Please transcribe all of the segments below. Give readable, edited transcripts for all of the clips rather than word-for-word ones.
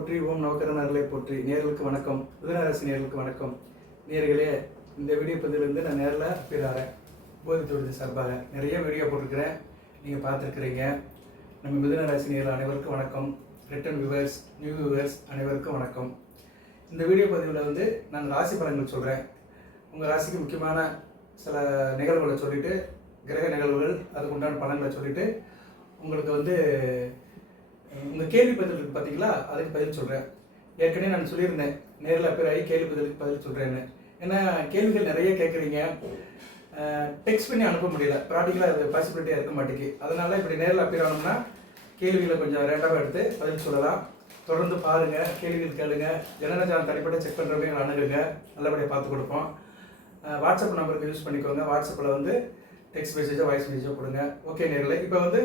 போற்றி ஓம் நவக்கரனர்களை போற்றி. நேர்களுக்கு வணக்கம். மிதுனராசி நேர்களுக்கு வணக்கம். நேர்களே, இந்த வீடியோ பதிலிருந்து நான் நேரில் பேராறேன். போதி தொழில் சார்பாக நிறைய வீடியோ போட்டிருக்கிறேன், நீங்கள் பார்த்துருக்குறீங்க. நம்ம மிதுனராசி நேர்கள் அனைவருக்கும் வணக்கம். ரிட்டன் வியூவர்ஸ், நியூ வியூவர்ஸ் அனைவருக்கும் வணக்கம். இந்த வீடியோ பதிவில் வந்து நான் ராசி பலன்கள் சொல்கிறேன். உங்கள் ராசிக்கு முக்கியமான சில நிகழ்வுகளை சொல்லிவிட்டு, கிரக நிகழ்வுகள் அதுக்கு உண்டான பலன்களை சொல்லிவிட்டு, உங்களுக்கு வந்து உங்கள் கேள்வி பதில் இருக்குது பார்த்தீங்களா, அதுக்கு பதில் சொல்கிறேன். ஏற்கனவே நான் சொல்லியிருந்தேன், நேரில் அப்பியராகி கேள்வி பதிலுக்கு பதில் சொல்கிறேன்னு. ஏன்னா கேள்விகள் நிறைய கேட்குறீங்க, டெக்ஸ்ட் பண்ணி அனுப்ப முடியல, ப்ராக்டிக்கலாக அது பாசிபிலிட்டியாக இருக்க மாட்டேங்குது. அதனால் இப்படி நேரில் அப்பியர் ஆனோம்னா கேள்விகளை கொஞ்சம் ரேண்டாக எடுத்து பதில் சொல்லலாம். தொடர்ந்து பாருங்கள், கேள்விகள் கேளுங்க. ஜனனஜான் தனிப்பட்ட செக் பண்ணுறவங்க அணுகுங்க, நல்லபடியாக பார்த்து கொடுப்போம். வாட்ஸ்அப் நம்பருக்கு யூஸ் பண்ணிக்கோங்க. வாட்ஸ்அப்பில் வந்து டெக்ஸ்ட் மெசேஜோ வாய்ஸ் மெசேஜோ கொடுங்க. ஓகே நேர்களே, இப்போ வந்து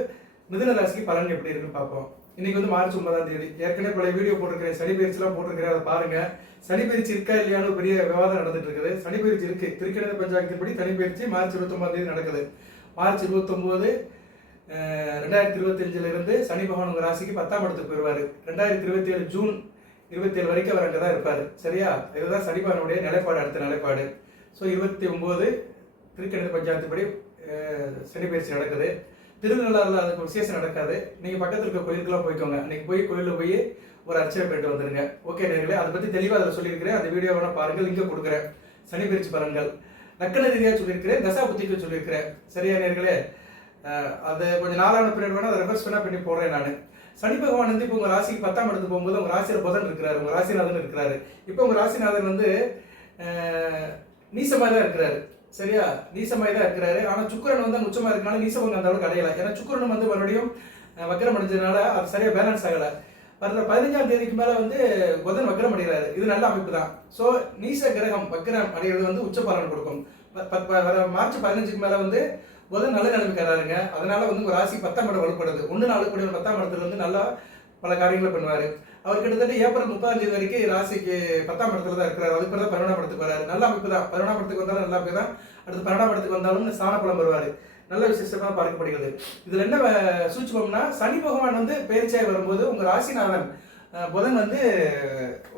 மிதுன ராசிக்கு பலன் எப்படி இருக்குன்னு பார்ப்போம். இன்றைக்கி வந்து மார்ச் 9ஆம் தேதி. ஏற்கனவே பல வீடியோ போட்டிருக்கிறேன், சனி பயிற்சிலாம் போட்டிருக்கிறேன், அதை பாருங்கள். சனி பயிற்சி இருக்கா இல்லையான்னு பெரிய விவாதம் நடந்துட்டு இருக்குது. சனி பயிற்சி இருக்குது. திருக்கணித பஞ்சாங்கத்தின்படி சனி பயிற்சி மார்ச் 29ஆம் தேதி நடக்குது. மார்ச் 29, 2025 சனி பகவான் உங்கள் ராசிக்கு 10ஆம் இடத்துக்கு போயிடுவார். 2027 ஜூன் 27 வரைக்கும் அவர் அங்கே தான் இருப்பார். சரியா? இதுதான் சனி பகவானுடைய நிலைப்பாடு, அடுத்த நிலைப்பாடு. ஸோ 29 திருக்கணித பஞ்சாங்கத்தின்படி சனி பயிற்சி நடக்குது. திருநள்ளாறில் அதுக்கு விசேஷம் நடக்காது. நீங்கள் பக்கத்தில் இருக்க கோயிலுக்கெல்லாம் போய்க்கோங்க. அன்றைக்கி போய் கோயிலில் போய் ஒரு அர்ச்சனை போயிட்டு வந்துடுங்க. ஓகே நேர்களே, அதை பற்றி தெளிவாக அதில் சொல்லியிருக்கிறேன். அந்த வீடியோ வேணால் பாருங்கள், லிங்கை கொடுக்குறேன். சனி பயிற்சி பலன்கள் லக்கண ரீதியாக சொல்லியிருக்கிறேன், தசா புத்திக்கு சொல்லியிருக்கிறேன். சரியா நேர்களே? அது கொஞ்சம் நாளான பீரியட் வேணால் அதை ரெஃபர்ஸ் வேணால் பண்ணி போடுறேன் நான். சனி பகவான் வந்து இப்போ உங்கள் ராசிக்கு 10ஆம் இடத்துக்கு போகும்போது உங்கள் ராசியில் புதன் இருக்கிறாரு, உங்கள் ராசிநாதன் இருக்கிறாரு. இப்போ உங்கள் ராசிநாதன் வந்து நீசமாக தான் இருக்கிறாரு. சரியா? நீசமாக தான் இருக்கிறாரு. ஆனால் சுக்கிரன் வந்து அங்கே உச்சமாக இருக்கனால நீசபங்க அந்த அளவுக்கு அடையலை. ஏன்னா சுக்கிரன் வந்து மறுபடியும் வக்கரம் அடைஞ்சதுனால அது சரியாக பேலன்ஸ் ஆகலை. வர 15ஆம் தேதிக்கு மேலே வந்து புதன் வக்கரம் அடைகிறாரு. இது நல்ல அமைப்பு தான். ஸோ நீச கிரகம் வக்கரம் அடைகிறது வந்து உச்ச பலன் கொடுக்கும். வர மார்ச் 15க்கு மேலே வந்து புதன் நல்ல நிலைமைக்கு வராருங்க. அதனால வந்து ஒரு ராசி 10ஆம் இடம் வலுப்படுது. 1-4 கூடிய 10ஆம் இடத்துல வந்து நல்லா பல காரியங்களை பண்ணுவார். அவர் கிட்டத்தட்ட ஏப்ரல் 30ஆம் தேதி வரைக்கும் ராசிக்கு 10ஆம் இடத்துல தான் இருக்கிறார். அதுக்கு பிறகு 12ஆம் இடத்துக்கு வராரு. நல்ல அமைப்பு தான். 12ஆம் இடத்துக்கு வந்தாலும் நல்லா அமைப்பு தான். அடுத்து 12ஆம் இடத்துக்கு வந்தாலும் ஸ்தான பலம் வருவார். நல்ல விசேஷமாக பார்க்கப்படுகிறது. இதில் என்ன சூட்சுமம்னா, சனி பகவான் வந்து பயிற்சியாக வரும்போது உங்கள் ராசிநாதன் புதன் வந்து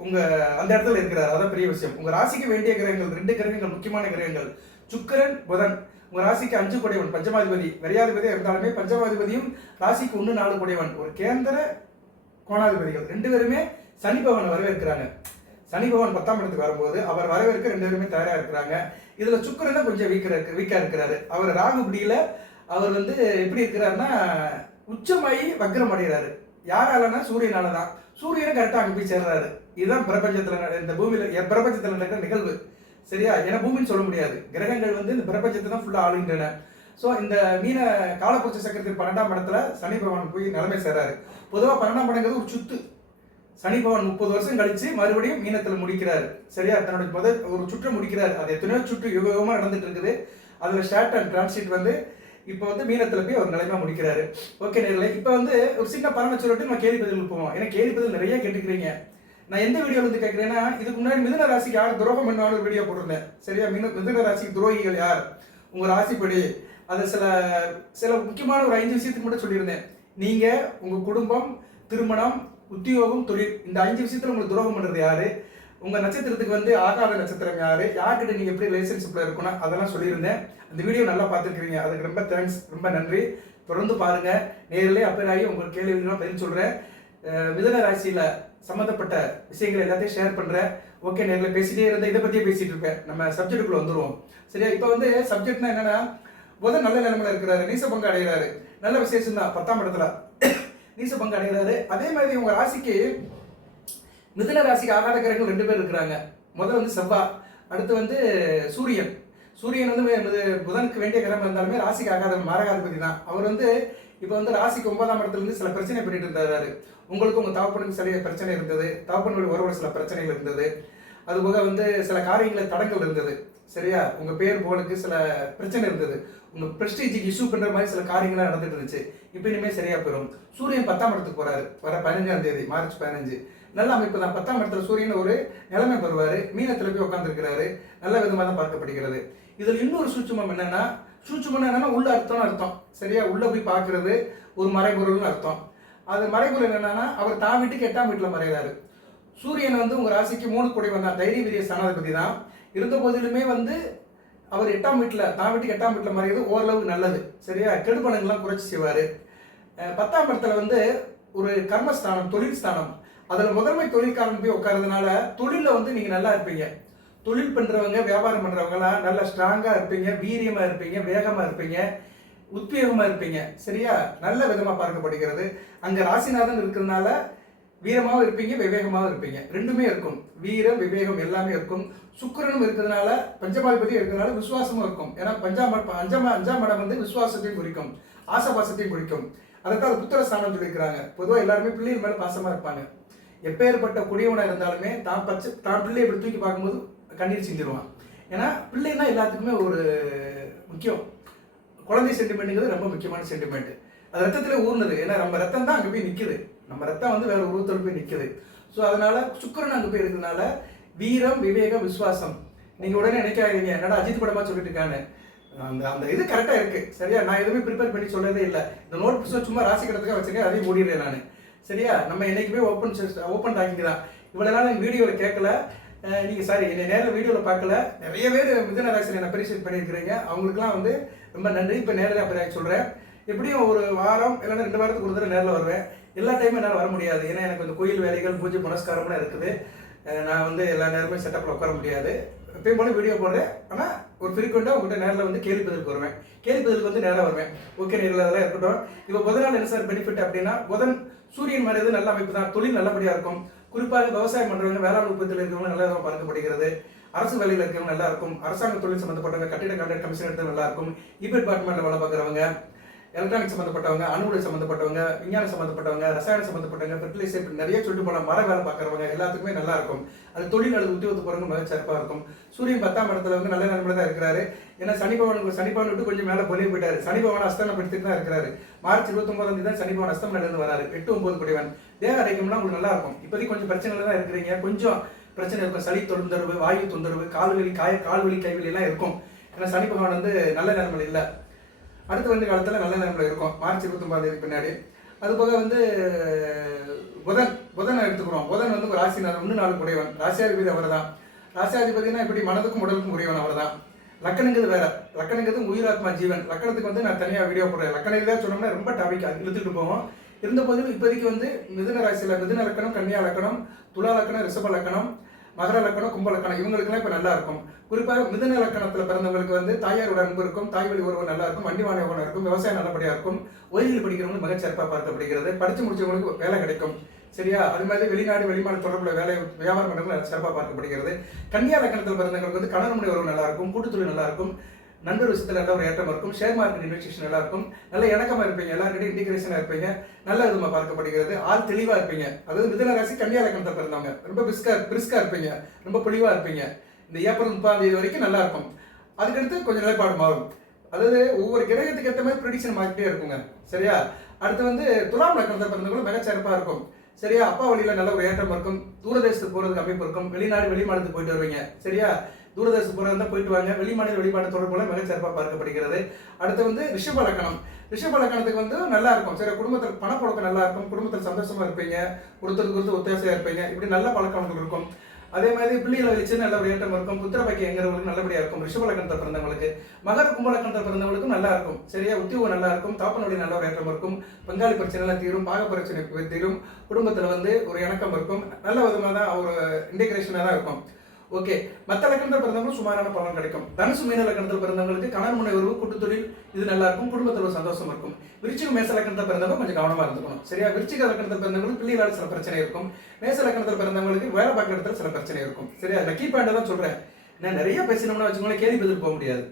உங்கள் அந்த இடத்துல இருக்கிறார். அதான் பெரிய விஷயம். உங்கள் ராசிக்கு வேண்டிய கிரகங்கள் 2 கிரகங்கள், முக்கியமான கிரகங்கள் சுக்கிரன் புதன். உங்கள் ராசிக்கு 5 கூடியவன் பஞ்சமாதிபதி. விரையாதிபதியாக இருந்தாலுமே பஞ்சமாதிபதியும் ராசிக்கு 1-4 கூடியவன் ஒரு கேந்திர கோணாதிபதிகள் 2 பேருமே சனி பகவான் வரவேற்கிறாங்க. சனி பகவான் 10ஆம் இடத்துக்கு வரும்போது அவர் வரவேற்க 2 பேருமே தயாராக இருக்கிறாங்க. இதில் சுக்கிரன் கொஞ்சம் வீக்காக இருக்கிறாரு. அவர் ராகுபடியில் அவர் வந்து எப்படி இருக்கிறாருன்னா உச்சமாயி வக்ரம் அடைகிறாரு. யாராலன்னா சூரியனால தான். சூரியனை கரெக்டாக அங்கே போய் சேர்றாரு. இதுதான் பிரபஞ்சத்தில், இந்த பூமியில் பிரபஞ்சத்தில் நடக்கிற நிகழ்வு. சரியா? ஏன்னா பூமின்னு சொல்ல முடியாது. கிரகங்கள் வந்து இந்த பிரபஞ்சத்தை தான் ஃபுல்லாக ஆளுகின்றன. ஸோ இந்த மீன காலப்புருஷ சக்கரத்தில் 12ஆம் இடத்துல சனி பகவான் போய் நிலைமை சேர்றாரு. பொதுவாக 12ஆம் இடங்கிறது ஒரு சுத்து. சனி பகவான் 30 வருஷம் கழிச்சு மறுபடியும் மீனத்தில் முடிக்கிறாரு. சரியா? தன்னுடைய முதல் ஒரு சுற்றை முடிக்கிறார். அது எத்தனையோ சுற்று யுகமாக நடந்துட்டு இருக்குது. அதில் ஸ்டார்ட் அண்ட் டிரான்சிட் வந்து இப்போ வந்து மீனத்தில் போய் அவர் நிலைமை முடிக்கிறாரு. ஓகே நேர்களே, இப்போ வந்து ஒரு சின்ன பலனை சொல்லிட்டு நம்ம கேள்வி பதிலுக்கு போவோம். ஏன்னா கேள்வி பதில் நிறைய கேட்டுக்கிறீங்க. நான் எந்த வீடியோவில் வந்து கேட்குறேன்னா, இதுக்கு முன்னாடி மிதுன ராசிக்கு யார் துரோகம் பண்ணாலும் வீடியோ போட்டிருந்தேன். சரியா? மிதுன ராசிக்கு துரோகிகள் யார், உங்கள் ராசிப்படி அது சில முக்கியமான ஒரு 5 விஷயத்துக்கு மட்டும் சொல்லியிருந்தேன். நீங்கள் உங்கள் குடும்பம், திருமணம், உத்தியோகம், தொழில், இந்த 5 விஷயத்தில் உங்களுக்கு துரோகம் பண்ணுறது யார், உங்கள் நட்சத்திரத்துக்கு வந்து ஆகாத நட்சத்திரம் யார், யார்கிட்ட நீங்கள் எப்படி ரிலேஷன்ஷிப்பில் இருக்கணும், அதெல்லாம் சொல்லியிருந்தேன். அந்த வீடியோ நல்லா பார்த்துருக்கிறீங்க. அதுக்கு ரொம்ப தேங்க்ஸ், ரொம்ப நன்றி. தொடர்ந்து பாருங்கள். நேரிலே அப்பேராகி உங்கள் கேள்விகள்லாம் பதில் சொல்கிறேன். மிதுன ராசியில் சம்மந்தப்பட்ட விஷயங்கள் எல்லாத்தையும் ஷேர் பண்ணுறேன். ஓகே நேரில் பேசிகிட்டே இருந்தேன், இதை பற்றியே பேசிகிட்டு இருப்பேன். நம்ம சப்ஜெக்டுக்குள்ளே வந்துடுவோம். சரியா? இப்போ வந்து சப்ஜெக்ட்னா என்னென்னா, புதன் நல்ல நிலைமையில் இருக்கிறாரு, நீச பங்கு அடைகிறாரு. நல்ல விசேஷம் தான். 10ஆம் இடத்துல நீச பங்கு அடைகிறாரு. அதே மாதிரி உங்க ராசிக்கு மிதுன ராசிக்கு ஆகாத கிரகங்கள் 2 பேர் இருக்கிறாங்க. முதல்ல வந்து செவ்வாய், அடுத்து வந்து சூரியன். சூரியன் வந்து புதனுக்கு வேண்டிய கிரகம் இருந்தாலுமே ராசிக்கு ஆகாத மாரகாதிபதி தான். அவர் வந்து இப்போ வந்து ராசிக்கு 9ஆம் இடத்துல இருந்து சில பிரச்சனை பண்ணிட்டு இருந்தாரு. உங்களுக்கு உங்க தகப்பனுக்கு சில பிரச்சனை இருந்தது, தகப்பனுடைய உறவோட சில பிரச்சனைகள் இருந்தது. அதுபோக வந்து சில காரியங்களில் தடங்கள் இருந்தது. சரியா? உங்க பேர் போலுக்கு சில பிரச்சனை இருந்தது. உங்க பிரஸ்டீஜுக்கு இஷ்யூ பண்ற மாதிரி சில காரியங்கள்லாம் நடந்துட்டு இருந்துச்சு. இப்போ இனிமேல் சரியா போயிடும். சூரியன் 10ஆம் இடத்துக்கு போறாரு. வர 15ஆம் தேதி மார்ச் 15. நல்ல அமைப்பு தான். 10ஆம் இடத்துல சூரியன் ஒரு நிலைமை பெறுவாரு. மீனத்தில் போய் உட்காந்துருக்கிறாரு. நல்ல விதமாக தான் பார்க்கப்படுகிறது. இதில் இன்னொரு சூட்சுமம் என்னன்னா, உள்ள அர்த்தம். சரியா? உள்ள போய் பார்க்கறது ஒரு மறைபொருள்னு அர்த்தம். அது மறைபொருள் என்னன்னா, அவர் தான் வீட்டுக்கு 8ஆம் வீட்டில் மறைகிறாரு. சூரியன் வந்து உங்கள் ராசிக்கு 3 கூடியவன் தான், தைரிய வீரிய ஸ்தானாதிபதி தான். இருந்த போதிலுமே வந்து அவர் 8ஆம் வீட்டில், தான் வீட்டுக்கு 8ஆம் வீட்டில் மறைகிறது ஓரளவு நல்லது. சரியா, கெடுபலங்கள்லாம் குறைச்சி செய்வார். 10ஆம் இடத்துல வந்து ஒரு கர்மஸ்தானம், தொழில் ஸ்தானம். அதில் முதன்மை தொழில்காரன் போய் உட்கார்றதுனால தொழிலில் வந்து நீங்கள் நல்லா இருப்பீங்க. தொழில் பண்ணுறவங்க, வியாபாரம் பண்ணுறவங்கலாம் நல்லா ஸ்ட்ராங்காக இருப்பீங்க, வீரியமாக இருப்பீங்க, வேகமாக இருப்பீங்க, உத்வேகமாக இருப்பீங்க. சரியா, நல்ல விதமாக பார்க்கப்படுகிறது. அங்கே ராசிநாதன் இருக்கிறதுனால வீரமாகவும் இருப்பீங்க, விவேகமாகவும் இருப்பீங்க. ரெண்டுமே இருக்கும், வீரம் விவேகம் எல்லாமே இருக்கும். சுக்கிரனும் இருக்கிறதுனால, பஞ்சமாதிபதியும் இருக்கிறதுனால விசுவாசமும் இருக்கும். ஏன்னா அஞ்சாம் இடம் வந்து விசுவாசத்தையும் குறிக்கும், ஆசபாசத்தையும் குறிக்கும். அதைத்தான் அது புத்திர ஸ்தானம் சொல்லியிருக்கிறாங்க. பொதுவாக எல்லாருமே பிள்ளைகள் மேலே பாசமாக இருப்பாங்க. எப்பேற்பட்ட குடியவனாக இருந்தாலுமே தான் பிள்ளையை இப்படி தூக்கி பார்க்கும்போது கண்ணீர் சிந்திடுவான். ஏன்னா பிள்ளைன்னா எல்லாத்துக்குமே ஒரு முக்கியம். குழந்தை சென்டிமெண்ட்டுங்கிறது ரொம்ப முக்கியமான சென்டிமெண்ட். அது ரத்தத்தில் ஊர்னது. ஏன்னா நம்ம ரத்தம் தான் அங்கே போய் நிற்குது. நம்ம ரத்தம் வந்து வேற உருவத்தில் போய் நிற்குது. ஸோ அதனால சுக்கிரன் அங்கே போய் இருக்கிறதுனால வீரம் விவேகம் விசுவாசம். நீங்கள் உடனே நினைக்காதீங்க என்னடா அஜித் படமா சொல்லிட்டு இருக்கான்னு. அந்த இது கரெக்டாக இருக்கு. சரியா, நான் எதுவுமே ப்ரிப்பேர் பண்ணி சொல்லவே இல்லை. இந்த நோட் புத்தகம் சும்மா ராசி கிடத்துக்காக வச்சுருக்கேன், அதையும் மூடிடுறேன் நான். சரியா, நம்ம என்னைக்குமே ஓப்பன் டாக்கிங் தான். இவ்வளோ நாள் எங்கள் வீடியோவில் கேட்கல, நீங்கள் சாரி என்னை நேரில் வீடியோவில் பார்க்கல. நிறைய பேர் மிதுன ராசியில் என்ன அப்ரிஷியேட் பண்ணியிருக்கிறீங்க. அவங்களுக்குலாம் வந்து ரொம்ப நன்றி. இப்போ நேரில் அப்புறம் சொல்கிறேன். எப்படியும் ஒரு வாரம் இல்லைன்னா 2 வாரத்துக்கு ஒரு தடவை நேரில் வருவேன். எல்லா டைமும் என்னால் வர முடியாது. ஏன்னா எனக்கு வந்து கோயில் வேலைகள், பூஜை புனஸ்காரம்லாம் இருக்குது. நான் வந்து எல்லா நேரமும் செட்டப்பில் உட்கார முடியாது. எப்பயும் போல வீடியோ போடுறேன். ஆனால் ஒரு ஃப்ரீக்வெண்ட்டாக உங்கள்கிட்ட நேரில் வந்து கேள்வி பதிலுக்கு வருவேன். கேள்வி பதிலுக்கு வந்து நேராக வருவேன். ஓகே, நேரில் அதெல்லாம் இருக்கட்டும். இப்போ புதனால் என்ன சார் பெனிஃபிட் அப்படின்னா, புதன் சூரியன் மறைவது நல்ல அமைப்பு தான். தொழில் நல்லபடியாக இருக்கும். குறிப்பாக விவசாயம் பண்ணுறவங்க, வேளாண் உற்பத்தியில் இருக்கிறவங்க நல்ல விதமாக பார்க்கப்படுகிறது. அரசு வேலையில் இருக்கிறவங்க நல்லா இருக்கும். அரசாங்க தொழில் சம்மந்தப்பட்டவங்க, கட்டிட கான்ட்ராக்ட் கமிஷன் எடுத்து நல்லா இருக்கும். டிபார்ட்மெண்ட்டில் வேலை பார்க்குறவங்க, எலக்ட்ரானிக் சம்மந்தப்பட்டவங்க, அணுகுலை சம்மந்தப்பட்டவங்க, விஞ்ஞானம் சம்மந்தப்பட்டவங்க, ரசாயன சம்மந்தப்பட்டவங்க, ஃபெர்டிலைசர், நிறைய சொல்லிட்டு போன மர வேலை பார்க்குறவங்க எல்லாத்துக்குமே நல்லா இருக்கும். அது தொழில் அல்லது உத்தியோகத்து போகிறவங்க மிக சிறப்பாக இருக்கும். சூரியன் 10ஆம் இடத்துல வந்து நல்ல நிலைமையில தான் இருக்கிறாரு. ஏன்னா சனி பகவான் விட்டு கொஞ்சம் மேலே பொலிய போயிட்டாரு. சனி பகவான் அஸ்தமப்படுத்திட்டு தான் இருக்கிறாரு. மார்ச் 29ஆம் தேதி தான் சனி பகவான் அஸ்தம் நடந்து வராரு. 8, 9 குடிவன். தேக ஆரோக்கியம்லாம் உங்களுக்கு நல்லா இருக்கும். இப்போதைக்கு கொஞ்சம் பிரச்சனைகள் தான் இருக்கிறீங்க. கொஞ்சம் பிரச்சனை இருக்கும். சளி தொந்தரவு, வாயு தொந்தரவு, கால்வலி கைவலி எல்லாம் இருக்கும். ஏன்னா சனி பகவான் வந்து நல்ல நிலைமையில இல்லை. அடுத்து வந்து காலத்தில் நல்ல நிலைமையில இருக்கும். மார்ச் 29ஆம் தேதி பின்னாடி. அது போக வந்து புதனை எடுத்துக்கிறோம். புதன் வந்து ஒரு ராசிநாதன், 1 4 குடையவன். ராசியாதிபதி அவர் தான். ராசியாதிபதினா இப்படி மனதுக்கும் உடலுக்கும் உடையவன் அவர் தான். லக்கணங்கிறது வேற. லக்கணங்கிறது உயிராத்மா ஜீவன். லக்கணத்துக்கு வந்து நான் தனியாக வீடியோ போடுறேன். லக்கணம் சொன்னோம்னா ரொம்ப டாபிக் இழுத்துட்டு போவோம். இருந்த போதிலும் இப்போதைக்கு வந்து மிதுன ராசியில் மிதுன லக்கணம், கன்னியா லக்கணம், துலா லக்கணம், ரிஷப லக்கணம், மகர லக்கணம், கும்ப லக்கணம் இவங்களுக்குலாம் இப்போ நல்லா இருக்கும். குறிப்பாக மிதுன லக்கணத்தில் பிறந்தவங்களுக்கு வந்து தாயாரோட அன்பு இருக்கும், தாய் வழி உறவு நல்லா இருக்கும், வண்டி வாகனம் இருக்கும், விவசாயம் நல்லபடியாக இருக்கும், ஓய்வில் படிக்கிறவங்க மிக சிறப்பாக பார்க்கப்படுகிறது. படித்து முடிச்சவங்களுக்கு வேலை கிடைக்கும். சரியா, அது மாதிரி வெளிநாடு வெளிமாநில தொடர்புல வேலை வியாபாரம் பண்ணுறவங்க சிறப்பாக பார்க்கப்படுகிறது. கன்னியா லக்கணத்தில் பிறந்தவங்களுக்கு வந்து கணவன் மனைவி உறவு நல்லா இருக்கும், கூட்டுத்தொழில் நல்லா இருக்கும், நண்பர் விஷயத்தில் நல்ல ஒரு ஏற்றம் இருக்கும், ஷேர் மார்க்கெட் இன்வெஸ்டிகேஷன் நல்லா இருக்கும், நல்ல இணக்கமாக இருப்பீங்க, எல்லாருக்கிட்டையும் இன்டிகிரேஷனாக இருப்பீங்க, நல்ல விதமாக பார்க்கப்படுகிறது. ஆள் தெளிவாக இருப்பீங்க. அதாவது மிதுன ராசி கன்னியா லக்கணத்தை பிறந்தவங்க ரொம்ப பிரிஸ்கா இருப்பீங்க, ரொம்ப பொலிவாக இருப்பீங்க. இந்த ஏப்ரல் 30ஆம் தேதி வரைக்கும் நல்லா இருக்கும். அதுக்கடுத்து கொஞ்சம் நிலைப்பாடு மாறும். அதாவது ஒவ்வொரு கிரகத்துக்கு ஏற்ற மாதிரி ப்ரெடிக்ஷன் மாறிட்டே இருக்குங்க. சரியா, அடுத்து வந்து துலாம் லக்கணத்தை பிறந்தவங்களும் மிக சிறப்பாக இருக்கும். சரியா, அப்பா வழியில் நல்ல ஒரு ஏற்றம் இருக்கும், தூரதேசத்துக்கு போகிறதுக்கு அமைப்பு இருக்கும், வெளிநாடு வெளிமாநிலத்துக்கு போயிட்டு வருவீங்க. சரியா, தூரதேச போகிறதா போயிட்டு வாங்க. வெளிமாநில தொடர்புல மிக சிறப்பாக பார்க்கப்படுகிறது. அடுத்து வந்து ரிஷப லக்கணம். ரிஷப லக்கணத்துக்கு வந்து நல்லா இருக்கும். சரி, குடும்பத்தில் பணப்பழக்கம் நல்லா இருக்கும், குடும்பத்தில் சந்தோஷமா இருப்பீங்க, கொடுத்து ஒத்தாசையா இருப்பீங்க, இப்படி நல்ல பழக்கங்கள் இருக்கும். அதே மாதிரி பிள்ளைகளை வச்சு நல்ல ஒரு ஏற்றம் இருக்கும். புத்திர பாக்கியம் எங்கிறவங்களுக்கு நல்லபடியா இருக்கும். ரிஷப லக்கணத்தை பிறந்தவங்களுக்கு. மகர கும்ப லக்கணத்தை பிறந்தவங்களுக்கும் நல்லா இருக்கும். சரியா, உத்தியோகம் நல்லா இருக்கும், தாப்பனுடைய நல்ல ஒரு ஏற்றம் இருக்கும், பங்காளி பிரச்சனை எல்லாம் தீரும், பாக பிரச்சனை தீரும், குடும்பத்தில் வந்து ஒரு இணக்கம் இருக்கும், நல்ல விதமாக தான் ஒரு இன்டிகிரேஷனாக தான் இருக்கும். ஓகே, மற்ற லக்கணத்தில் பிறந்தவங்களும் சுமாரான பலன் கிடைக்கும். தனுசு மீன லக்கணத்தில் பிறந்தவங்களுக்கு கணவன் மனைவி உறவு, கூட்டுத்தொழில் இது நல்லா இருக்கும், குடும்பத்தில் ஒரு சந்தோஷம் இருக்கும். விருச்சிக மேச லக்கணத்தில் பிறந்தவங்க கொஞ்சம் கவனமா இருந்துக்கணும். சரியா, விருச்சிக லக்கணத்தில் பிறந்தவங்களுக்கு பிள்ளைகளால் சில பிரச்சனை இருக்கும். மேச லக்கணத்தில் பிறந்தவங்களுக்கு வேலை பார்க்குற இடத்துல சில பிரச்சனை இருக்கும். சரியா, லக்கி பாயிண்ட் தான் சொல்றேன். நான் நிறைய பேசினோம்னா வச்சுக்கோங்களேன், கேள்வி பதில் போக முடியாது.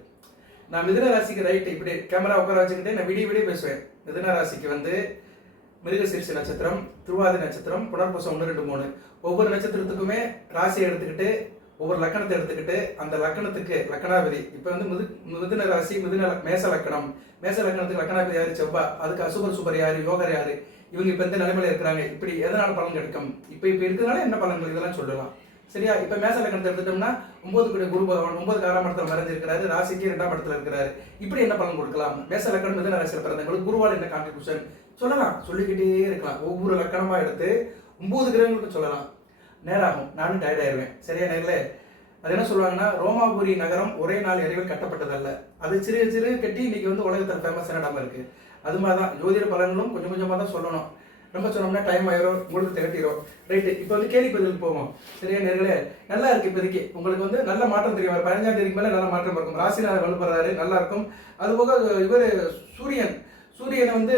நான் மிதுன ராசிக்கு ரைட் இப்படி கேமரா உட்கார வச்சுக்கிட்டே நான் விடிய பேசுவேன். மிதுன ராசிக்கு வந்து மிருகசீரிஷ நட்சத்திரம், திருவாதி நட்சத்திரம், புனர்பூசம் 1 2 3 ஒவ்வொரு நட்சத்திரத்துக்குமே ராசியை எடுத்துக்கிட்டு ஒவ்வொரு லக்கணத்தை எடுத்துக்கிட்டு அந்த லக்கணத்துக்கு லக்கணாபதி இப்போ வந்து மிதுன ராசி மேச லக்கணம், மேச லக்கணத்துக்கு லக்கணாபதி யாரு செவ்வாய், அதுக்கு அசுபர் சுபர் யாரு, யோகர் யாரு, இவங்க இப்போ எந்த நிலைமையில இருக்கிறாங்க, இப்படி எதனால பலன் கிடைக்கும், இப்போ இருக்கிறதுனால என்ன பலன்கள் இதெல்லாம் சொல்லலாம். சரியா, இப்போ மேச லக்கணத்தை எடுத்துட்டோம்னா 9 கூடிய குரு பகவான் 9 6ஆம் இடத்துல மறைஞ்சிருக்கிறாரு, ராசிக்கு 2ஆம் இடத்துல இருக்கிறாரு. இப்படி என்ன பலன் கொடுக்கலாம், மேச லக்கணம் மிதுன ராசியில் பிறந்தவங்களுக்கு குருவால் என்ன கான்ட்ரிபியூஷன் சொல்லலாம், சொல்லிக்கிட்டே இருக்கலாம். ஒவ்வொரு லக்கணமா எடுத்து 9 கிரகங்களுக்கு சொல்லலாம். நேரம் ஆகும், நானும் டயர்ட் ஆயிடுவேன். சரியா நேரில் அது என்ன சொல்லுவாங்கன்னா, ரோமாபுரி நகரம் ஒரே நாள் இரவில் கட்டப்பட்டதல்ல, அது சிறு சிறு கட்டி இன்னைக்கு வந்து உலகத்தில் ஃபேமஸான இடம் இருக்கு. அது மாதிரி தான் ஜோதிட பலன்களும் கொஞ்சம் கொஞ்சமாக தான் சொல்லணும். ரொம்ப சொன்னோம்னா டைம் ஆயிரும், உங்களுக்கு திகட்டிடும். ரைட்டு, இப்போ வந்து கேள்வி பதிலுக்கு போவோம். சரியா நேர்களே, நல்லா இருக்கு. இப்போதைக்கு உங்களுக்கு வந்து நல்ல மாற்றம் தெரியும். 15ஆம் தேதிக்கு மேலே நல்ல மாற்றம் இருக்கும். ராசிநாதன் வலுப்படுறாரு, நல்லா இருக்கும். அதுபோக இவர் சூரியனை வந்து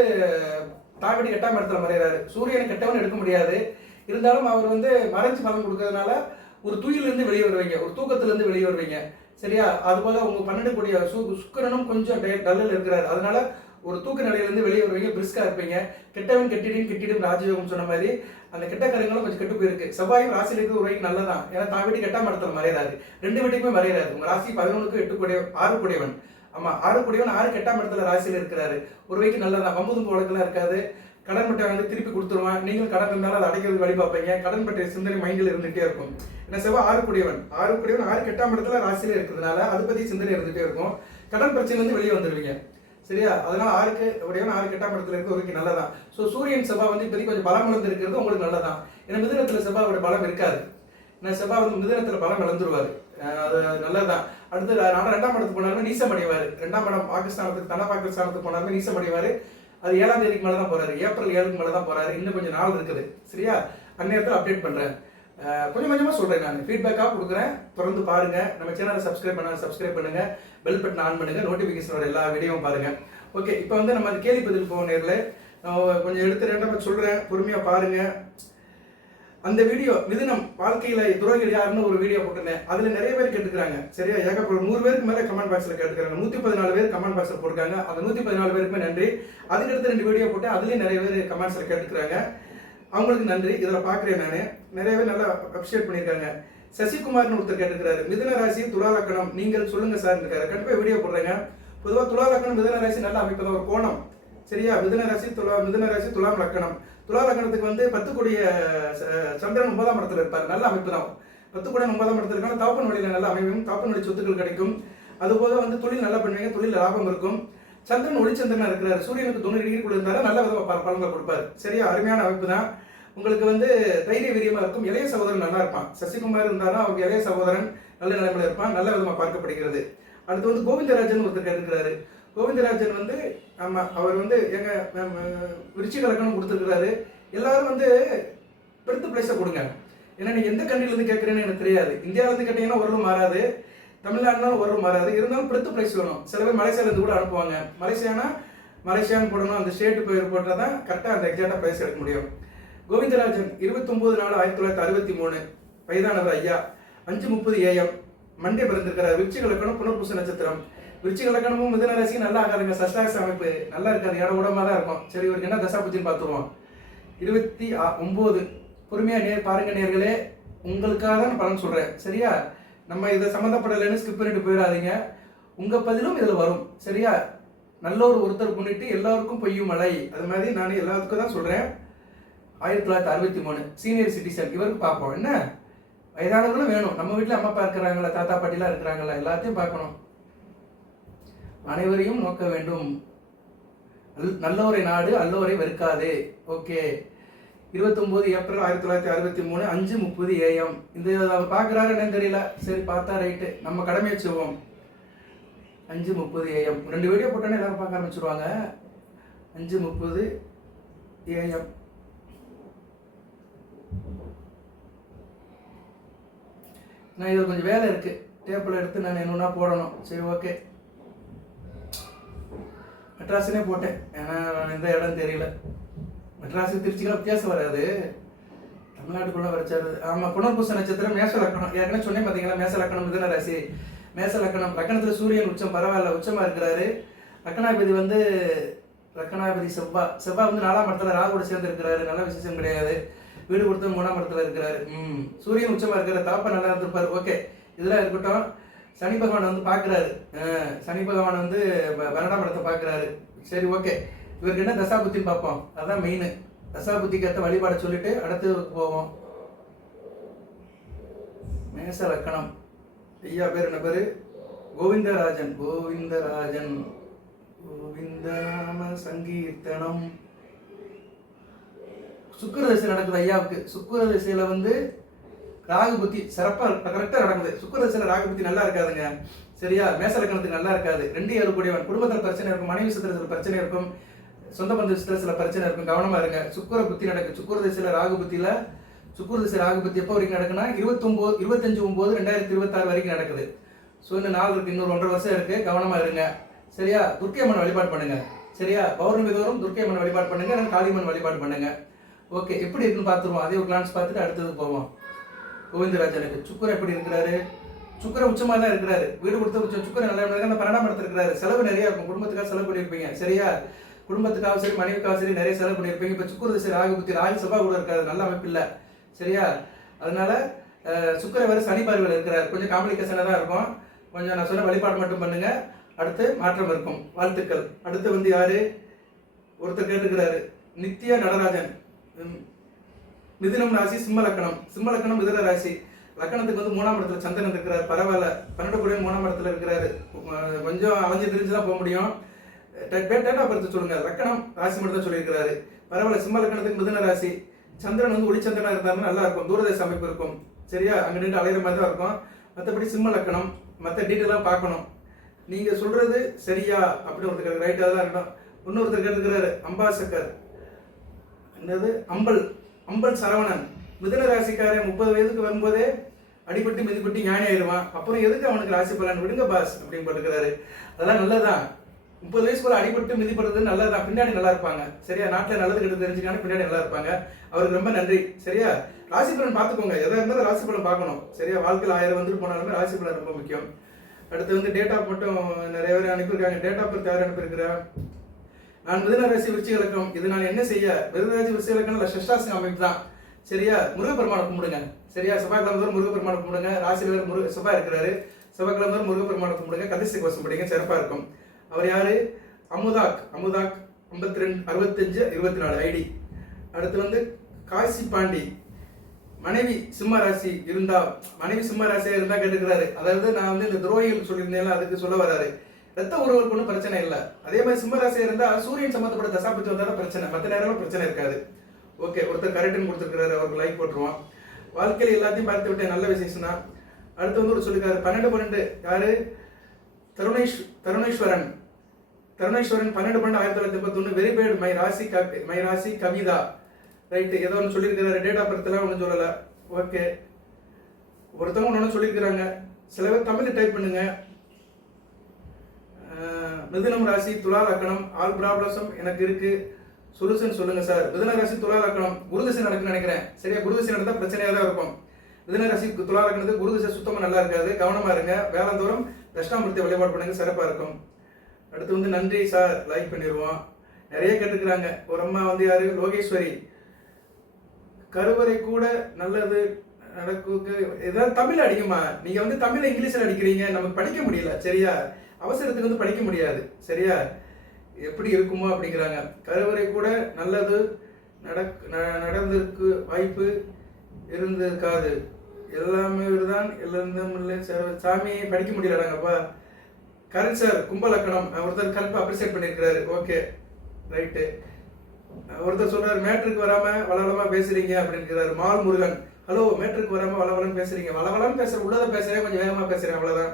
தாவடி 8ஆம் இடத்துல மறைகிறாரு. சூரியனை கெட்டவன் எடுக்க முடியாது, இருந்தாலும் அவர் வந்து மறைஞ்சு பலன் கொடுக்கறதுனால ஒரு தூயிலிருந்து வெளியே வருவீங்க, ஒரு தூக்கத்திலிருந்து வெளியே வருவீங்க. சரியா, அதுபோக உங்க 12 கூடிய சுக்கிரனும் கொஞ்சம் டல்லில் இருக்கிறாரு, அதனால ஒரு தூக்க நிலையிலிருந்து வெளியே வருவீங்க, பிரிஸ்கா இருப்பீங்க. கெட்டவன் கெட்டிடும் ராஜயோகம் சொன்ன மாதிரி அந்த கெட்ட கருங்களும் கொஞ்சம் கெட்டு போயிருக்கு. செவ்வாயும் ராசியில் இருக்கிற ஒரு வரைக்கும் நல்லதான், ஏன்னா தான் வீட்டு 8ஆம் இடத்துல மறைகிறாரு, 2 வீட்டுக்குமே மறைகிறாரு. உங்க ராசி 11க்கு 8 கூடிய 6 கூடியவன். ஆமா, 6 கூடியவன் 6 8ஆம் இடத்துல ராசியில் இருக்கிறாரு, ஒரு வரைக்கும் நல்லதான். வம்புதும் வழக்கெல்லாம் இருக்காது. கடன் பட்டை வந்து திருப்பி கொடுத்துருவான். நீங்களும் கடன் இருந்தாலும் அதை அடைக்கிறது வழி பார்ப்பீங்க. கடன் பற்றிய சிந்தனை மைண்டில் இருந்துகிட்டே இருக்கும். ஏன்னா செவ்வாய் 6 கூடியவன் 6 8ஆம் இடத்துல ராசியில இருக்கிறதுனால அதை பத்தி சிந்தனை இருந்துகிட்டே இருக்கும். கடன் பிரச்சனை வந்து வெளியே வந்துடுவீங்க. சரியா, அதனால 6 உடையவன் 6 8ஆம் இடத்துல இருக்க வரைக்கும் நல்லதான். ஸோ சூரியன் செவ்வாய் வந்து இப்போதைக்கு கொஞ்சம் பலம் இழந்து இருக்கிறது உங்களுக்கு நல்லதான். ஏன்னா மிதுனத்தில் செவ்வாயோட பலம் இருக்காது. ஏன்னா செவ்வாய் வந்து மிதுனத்தில் பலம் இழந்துருவாரு, அது நல்லதான். அடுத்து 2ஆம் இடத்துக்கு போனாலுமே நீசம் அடைவார். 2ஆம் இடம் பாகிஸ்தானத்துக்கு தன பாகிஸ்தானத்துக்கு போனாலுமே நீசம் அடைவார். அது 7ஆம் தேதிக்கு மேலே தான் போறாரு, ஏப்ரல் 7க்கு மேலே தான் போறாரு. இன்னும் கொஞ்சம் நாள் இருக்குது. சரியா, அந்நேரத்தில் அப்டேட் பண்றேன். கொஞ்சம் கொஞ்சமாக சொல்றேன், நான் ஃபீட்பேக்காக கொடுக்குறேன். தொடர்ந்து பாருங்க. நம்ம சேனலை சப்ஸ்கிரைப் பண்ணுங்க, பெல் பட்டன் ஆன் பண்ணுங்க, நோட்டிஃபிகேஷனோட எல்லா வீடியோவும் பாருங்க. ஓகே, இப்போ வந்து நம்ம அந்த கேள்வி பதில் போக நேரில் கொஞ்சம் எடுத்து 2 சொல்றேன், பொறுமையா பாருங்க. அந்த வீடியோ மிதுனம் வாழ்க்கையில துரோகிகள் யாருன்னு ஒரு வீடியோ போட்டிருந்தேன். அதுல நிறைய பேர் கேட்டுக்கிறாங்க. சரியா, ஏகப்பட்ட 100 பேருக்கு மேல கமெண்ட் பாக்ஸ்ல கேட்டுக்கிறாங்க. 114 பேர் கமெண்ட் பாக்ஸ்ல போட்டிருக்காங்க. அந்த 114 பேருக்குமே நன்றி. அதுக்கடுத்து 2 வீடியோ போட்டேன், அதுலயும் நிறைய பேர் கமெண்ட்ஸ்ல கேட்டுக்கிறாங்க. அவங்களுக்கு நன்றி. இதுல பாக்குறேன் நானு, நிறைய பேர் நல்லா அப்ரிஷியேட் பண்ணியிருக்காங்க. சசிகுமார்னு ஒருத்தர் கேட்டுக்கிறாரு, மிதுன ராசி துலா லக்னம் நீங்கள் சொல்லுங்க சார் இருக்காரு. கண்டிப்பா வீடியோ போடுறேங்க. பொதுவாக துலா லக்னம் மிதுன ராசி நல்ல அமைப்பு தான், ஒரு கோணம். சரியா, மிதுன ராசி துலாம் லக்னம். துலா லக்னத்துக்கு வந்து 10 கூடிய சந்திரன் 9ஆம் இடத்துல இருப்பார், நல்ல அமைப்பு தான். 10 கூட 9ஆம் இடத்துல இருக்காங்க. தகப்பன் வழியில நல்ல அமையும், தகப்பன் வழி சொத்துக்கள் கிடைக்கும். அதுபோக வந்து தொழில் நல்லா பண்ணுவீங்க, தொழில் லாபம் இருக்கும். சந்திரன் ஒளிச்சந்திரனா இருக்கிறாரு, சூரியனுக்கு 90 டிகிரி இருந்தாலும் நல்ல விதமாக பலன்கள் கொடுப்பாரு. சரியா, அருமையான அமைப்பு தான். உங்களுக்கு வந்து தைரிய வீரியமா இருக்கும். இளைய சகோதரன் நல்லா இருப்பான். சசிகுமார் இருந்தாலும் அவங்க இளைய சகோதரன் நல்ல நிலைமையில இருப்பான், நல்ல விதமா பார்க்கப்படுகிறது. அடுத்து வந்து கோவிந்தராஜன் ஒருத்தர் இருக்கிறாரு. கோவிந்தராஜன் வந்து ஆமா, அவர் வந்து எங்க விருச்சிக லக்னம் கொடுத்துருக்கிறாரு. எல்லாரும் வந்து பெருத்து பிளேஸை கொடுங்க. ஏன்னா நீங்க எந்த கண்ட்ரிலேருந்து கேட்குறேன்னு எனக்கு தெரியாது. இந்தியாவிலேருந்து கேட்டீங்கன்னா ஓரளவு மாறாது, தமிழ்நாடுனாலும் ஓரளவு மாறாது. இருந்தாலும் பெருத்து பிளேஸ் வேணும். சில பேர் மலேசியாவிலேருந்து கூட அனுப்புவாங்க. மலேசியான்னு போடணும், அந்த ஸ்டேட்டு பேர் போட்டால் தான் கரெக்டாக அந்த எக்ஸாக்டாக பிளேஸ் எடுக்க முடியும். கோவிந்தராஜன் 29/4/1963 வயதானவர் ஐயா. 5:30 AM மண்டே பிறந்திருக்கிறார். விருச்சிக லக்னம், புனர்பூச நட்சத்திரம். விருச்சிக லக்னமும் மிதுன ராசியும் நல்லா ஆகாதுங்க. சஷ்டாச அமைப்பு நல்லா இருக்காது, இட உடமா தான் இருக்கும். சரி, இவருக்கு என்ன தசா புத்தின்னு பார்த்துருவோம். 29 பொறுமையா பாருங்க நேர்களே, உங்களுக்காக தான் பலன் சொல்றேன். சரியா, நம்ம இதை சம்மந்தப்படலைன்னு ஸ்கிப் பண்ணிட்டு போயிடாதீங்க. உங்க பதிலும் இதுல வரும். சரியா, நல்ல ஒருத்தர் முன்னிட்டு எல்லாருக்கும் பொய்யும் மழை, அது மாதிரி நான் எல்லாத்துக்கும் தான் சொல்றேன். 1963 சீனியர் சிட்டிசன், இவருக்கு பார்ப்போம். என்ன வயதானவர்களும் வேணும். நம்ம வீட்டில் அம்மா அப்பா இருக்கிறாங்களா, தாத்தா பாட்டிலாம் இருக்கிறாங்களா, எல்லாத்தையும் பார்க்கணும். அனைவரையும் நோக்க வேண்டும். நல்லோரை நாடு அல்லோரை வெறுக்காது. Okay, 29 April 1963 5:30 AM. இது அவர் பார்க்குறாரு என்னன்னு தெரியல. சரி, பார்த்தா ரைட்டு, நம்ம கடமையை செய்வோம். 5:30 AM 2 வீடியோ போட்டோன்னே எல்லாரும் பார்க்க ஆரம்பிச்சிருவாங்க. 5:30 AM. நான் இதில் கொஞ்சம் வேலை இருக்கு, டேப்பில் எடுத்து நான் என்னன்னா போடணும். சரி, ஓகே, மெட்ராஸ்னே போட்டேன். ஏன்னா எந்த இடம் தெரியல. மெட்ராஸுக்கு திருச்சிக்கெல்லாம் வித்தியாசம் வராது, தமிழ்நாட்டுக்குள்ள வரைச்சாரு. ஆமாம், புனர்பூச நட்சத்திரம், மேச லக்கணம். ஏற்கனவே சொன்னேன் பார்த்தீங்களா, மேச லக்கணம் மிதுன ராசி. மேச லக்கணம், லக்கணத்தில் சூரியன் உச்சம், பரவாயில்ல, உச்சமாக இருக்கிறாரு. லக்கணாதிபதி வந்து செவ்வாய் வந்து 4ஆம் இடத்துல ராகுவோட சேர்ந்து இருக்கிறாரு, நல்ல விசேஷம் கிடையாது. வீடு கொடுத்து 3ஆம் இடத்துல இருக்கிறாரு. சூரியன் உச்சமாக இருக்கிற தாப்பா நல்லா இருந்திருப்பாரு. ஓகே, இதெல்லாம் இருக்கட்டும். சனி பகவான் வந்து பார்க்குறாரு. சனி பகவான் வந்து 12ஆம் இடத்தை பார்க்குறாரு. சரி, ஓகே, இவருக்கு என்ன தசா புத்தின்னு பார்ப்போம். அதுதான் மெயின். தசா புத்திக்கு ஏற்ற வழிபாடை சொல்லிட்டு அடுத்து போவோம். மேச லக்கணம், ஐயா பேர் என்ன பேரு? கோவிந்தராஜன். கோவிந்தநாம சங்கீர்த்தனம். சுக்கிர திசை நடக்குது ஐயாவுக்கு. சுக்கிர திசையில வந்து ராகு புத்தி சிறப்பாக கரெக்டாக நடக்குது. சுக்கிர திசையில் ராகு புத்தி நல்லா இருக்காதுங்க. சரியா? மேச லக்னத்துக்கு நல்லா இருக்காது. 2 கூடியவன் குடும்பத்தில் பிரச்சனை இருக்கும், மனைவி விஷயத்தில் சில பிரச்சனை இருக்கும், சொந்த பந்த விஷயத்தில் சில பிரச்சனை இருக்கும். கவனமா இருங்க. சுக்கிர புத்தி நடக்கு. சுக்கிர திசையில் ராகு புத்தியில சுக்கிர திசை ராகு புத்தி எப்போ வரைக்கும் நடக்குன்னா 25/9/2026 வரைக்கும் நடக்குது. ஸோ இன்னும் நாள் இருக்கு, இன்னொரு 1.5 வருஷம் இருக்கு. கவனமா இருங்க. சரியா? துர்க்கை அம்மன் வழிபாடு பண்ணுங்க. சரியா? பௌர்ணமி தோறும் துர்க்கை அம்மன் வழிபாடு பண்ணுங்க, இல்லைன்னா காளியம்மன் வழிபாடு பண்ணுங்க. ஓகே, எப்படி இருக்குன்னு பார்த்துருவோம். அதே ஒரு கிளான்ஸ் பார்த்துட்டு அடுத்தது போவோம். கோவிந்தராஜனுக்கு சுக்கிரன் எப்படி இருக்கிறாரு? சுக்கிரன் உச்சமாக தான் இருக்கிறாரு. வீடு கொடுத்த உச்சம். சுக்கிரன் நல்ல அந்த 12ஆம் இடத்துல இருக்கிறாரு. செலவு நிறைய இருக்கும். குடும்பத்துக்காக செலவு பண்ணியிருப்பீங்க. சரியா? குடும்பத்துக்காக சரி, மனைவிக்காக சரி நிறைய செலவு பண்ணியிருப்பீங்க. இப்போ சுக்கிர திசை ராகு புத்தி, ராகு சபா கூட இருக்காது, நல்ல அமைப்பு இல்லை. சரியா? அதனால சுக்கிரன் வேறு சனி பார்வையில் இருக்கிறார். கொஞ்சம் காம்ப்ளிகேஷனாக தான் இருக்கும். கொஞ்சம் நான் சொன்ன வழிபாடு மட்டும் பண்ணுங்க, அடுத்து மாற்றம் இருக்கும். வாழ்த்துக்கள். அடுத்து வந்து யாரு? ஒருத்தர் கேட்டுக்கிறாரு, நித்யா நடராஜன். மிதுனம் ராசி, சிம்ம லக்கணம். சிம்ம லக்கணம் மிதுன ராசி. லக்கணத்துக்கு வந்து 3ஆம் இடத்துல சந்திரன் இருக்கிறார். பரவாயில்ல. 12 கூட 3ஆம் இடத்துல இருக்கிறாரு. கொஞ்சம் அலைஞ்சு திரிஞ்சு தான் போக முடியும். டேட்டா பர்த் சொல்லுங்க. லக்கணம் ராசி மட்டும் தான் சொல்லியிருக்கிறாரு. பரவாயில்ல. சிம்ம லக்கணத்துக்கு மிதுன ராசி. சந்திரன் வந்து ஒளிச்சந்திரனா இருந்தாருன்னா நல்லா இருக்கும். தூரதேச அமைப்பு இருக்கும். சரியா? அங்கே நின்று அலையிற மாதிரி தான் இருக்கும். மற்றபடி சிம்ம லக்கணம், மற்ற டீட்டெயிலாக பார்க்கணும். நீங்கள் சொல்கிறது சரியா அப்படின்னு ஒருத்தர் ரைட்டாக தான் இருக்கணும். இன்னொருத்தர் கேட்டுக்கிறாரு, அம்பாசக்கர். என்னது? அம்பல் சரவணன். மிதுன ராசிக்காரன் 30 வயதுக்கு வரும்போதே அடிபட்டு மிதிப்பட்டு ஞானி ஆயிடுவான். அப்புறம் எதுக்கு அவனுக்கு ராசி பலன்? விடுங்க பாஸ் அப்படின்னு போட்டுக்கிறாரு. அதெல்லாம் நல்லதான். 30 வயசுக்குள்ள அடிபட்டு மிதிப்படுறது நல்லதான். பின்னாடி நல்லா இருப்பாங்க. சரியா? நாட்டில் நல்லது கெடுத்து தெரிஞ்சுக்கான பின்னாடி நல்லா இருப்பாங்க. அவருக்கு ரொம்ப நன்றி. சரியா? ராசி பலன் பார்த்துக்கோங்க. எதாக இருந்தாலும் ராசி பலன் பார்க்கணும். சரியா? வாழ்க்கையில் 1000 வந்துட்டு போனாலுமே ராசி பலன் ரொம்ப முக்கியம். அடுத்து வந்து டேட் ஆஃப் மட்டும் நிறைய பேர் அனுப்பியிருக்காங்க. டேட் ஆஃப் பர்த் யார் அனுப்பியிருக்கிறா? நான் மிதுன ராசி விருச்சிக லக்னம். இது நான் என்ன செய்ய? மிதுன ராசி விருச்சிக லக்னம் ஷஷ்டாசன அமைப்பு தான். சரியா? முருகப்பெருமானை கும்பிடுங்க. சரியா? செவ்வாய்க்கிழமை தோறும் முருகப்பெருமானை கும்பிடுங்க. ராசியில் வேறு செவ்வாய் இருக்கிறாரு. செவ்வாய்க்கிழமை தோறும் முருகப்பெருமானை கும்பிடுங்க. கதிசை கோஷம் படிங்க, சிறப்பாக இருக்கும். அவர் யாரு? அமுதாக் 52 65 24 ஐடி. அடுத்து வந்து காசி பாண்டி. மனைவி சிம்ம ராசியா இருந்தா கேட்டுக்கிறாரு. அதாவது நான் வந்து இந்த துரோகிகள் சொல்லியிருந்தேன், அதுக்கு சொல்ல வராரு. ரத்த உறவுக்கு ஒன்றும் பிரச்சனை இல்லை. அதே மாதிரி சிம்ம ராசியா இருந்தா சூரியன் சம்பந்தப்பட்ட தசாபத்தி வந்தாலும் பிரச்சனை, மற்ற நேரம் பிரச்சனை இருக்காது. ஓகே, ஒருத்தர் கரெக்டுன்னு கொடுத்துருக்காரு, அவருக்கு லைக் போட்டுருவோம். வாழ்க்கையில் எல்லாத்தையும் பார்த்து விட்டேன், நல்ல விசேஷம் தான். அடுத்து வந்து ஒரு சொல்லிருக்காரு 12 யாரு? தருணேஸ்வரன் 12/12/1981. வெரி பேட் மை ராசி கவிதா. ரைட்டு, ஏதோ ஒன்று சொல்லியிருக்கிறாரு. டேட் ஆஃப் பர்த்லாம் ஒன்றும் சொல்லலை. ஓகே, ஒருத்தவங்க ஒன்று சொல்லியிருக்கிறாங்க. சில பேர் தமிழ் டைப் பண்ணுங்க. மிதுனம் ராசி துலா லக்கணம். ஆல் ப்ராப்ளம்ஸும் எனக்கு இருக்கு, சொல்யூஷன் சொல்லுங்க சார். மிதுன ராசி துலா லக்கணம். குருதிசை நடக்குன்னு நினைக்கிறேன். சரியா? குருதிசை நடந்தால் பிரச்சனையாக தான் இருக்கும். மிதுன ராசி துலா லக்கணத்துக்கு குருதிசை சுத்தமாக நல்லா இருக்காது. கவனமாக இருங்க. வேளாந்தோறும் தட்சிணாமூர்த்தி வழிபாடு பண்ணுங்க, சிறப்பாக இருக்கும். அடுத்து வந்து நன்றி சார், லைக் பண்ணிடுவோம். நிறைய கேட்டுக்கிறாங்க. ஒரு அம்மா வந்து யாரு? லோகேஸ்வரி. கருவறை கூட நல்லது நடக்கு. ஏதாவது தமிழ் அடிக்குமா? நீங்க வந்து தமிழ் இங்கிலீஷ்ல அடிக்கிறீங்க, நமக்கு படிக்க முடியல. சரியா? அவசரத்துக்கு வந்து படிக்க முடியாது. சரியா? எப்படி இருக்குமோ அப்படிங்கிறாங்க. கருவறை கூட நல்லது நடந்திருக்கு, வாய்ப்பு இருந்திருக்காது. எல்லாமே தான் இல்லை சாமி, படிக்க முடியலடாங்கப்பா. Correct sir. கும்பலக்கணம். ஒருத்தர் கல்ப அப்ரிசியேட் பண்ணியிருக்கிறாரு. Okay, right. ஒருத்தர் சொல்றாரு மேட்ருக்கு வராம வளவளமா பேசுறீங்க அப்படிங்கிறாரு. மால் முருகன். ஹலோ, மேட்ருக்கு வராம வளவளன்னு பேசுறீங்க. வளவளன்னு பேசுற, உள்ளதை பேசுறேன், கொஞ்சம் வேகமா பேசுறேன், அவ்வளவுதான்.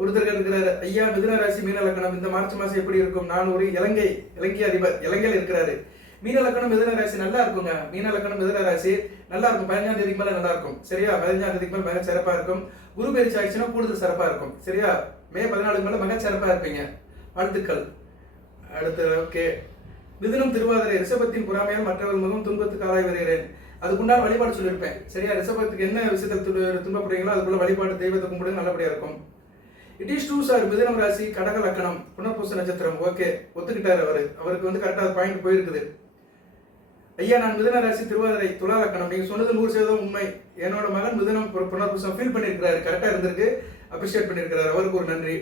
ஒருத்தர் கேட்டுக்கிறாரு, ஐயா மிதுன ராசி மீன லக்கணம் இந்த மார்ச் மாசம் எப்படி இருக்கும்? நான் ஒரு இலங்கை அதிபர், இலங்கையில் இருக்கிறாரு. மீன லக்கணம் மிதுன ராசி நல்லா இருக்குங்க. மீன லக்கணம் மிதுன ராசி நல்லா இருக்கும். 15ஆம் தேதிக்கு மேல நல்லா இருக்கும். சரியா? 15ஆம் தேதிக்கு மேல மிக சிறப்பா இருக்கும். குரு பயிற்சி ஆயிடுச்சுன்னா கூடுதல் சிறப்பா இருக்கும். சரியா? மே 14க்கு மேல மிக சிறப்பா இருப்பீங்க. வாழ்த்துக்கள். அடுத்து ஓகே. மிதுனம் திருவாதிரை. ரிஷபத்தின் பொறாமையால் மற்றவர்கள் முகம் துன்பத்துக்கு ஆளாய் வருகிறேன். அதுக்குண்டான வழிபாடு சொல்லியிருப்பேன். சரியா? ரிஷபத்துக்கு என்ன விஷயத்தில் துன்பப்படுறீங்களோ அதுக்குள்ள வழிபாடு தெய்வத்தை கும்பிடுங்க, நல்லபடியா இருக்கும். It is too sir. மிதுனம் ராசி கடக லக்கணம் புனர்பூச நட்சத்திரம். ஓகே, ஒத்துக்கிட்டாரு அவருக்கு வந்து கரெக்டாக பாயிண்ட் போயிருக்குது. ஐயா, நான் மிதுன ராசி திருவாதிரை துலா லக்கணம். நீங்க சொன்னது 100% உண்மை. என்னோட மகன் மிதுனம் புனர்பூசம் ஃபீல் பண்ணியிருக்கிறாரு, கரெக்டாக இருந்திருக்கு, அப்ரிஷியேட் பண்ணியிருக்கிறாரு. அவருக்கு ஒரு நன்றி.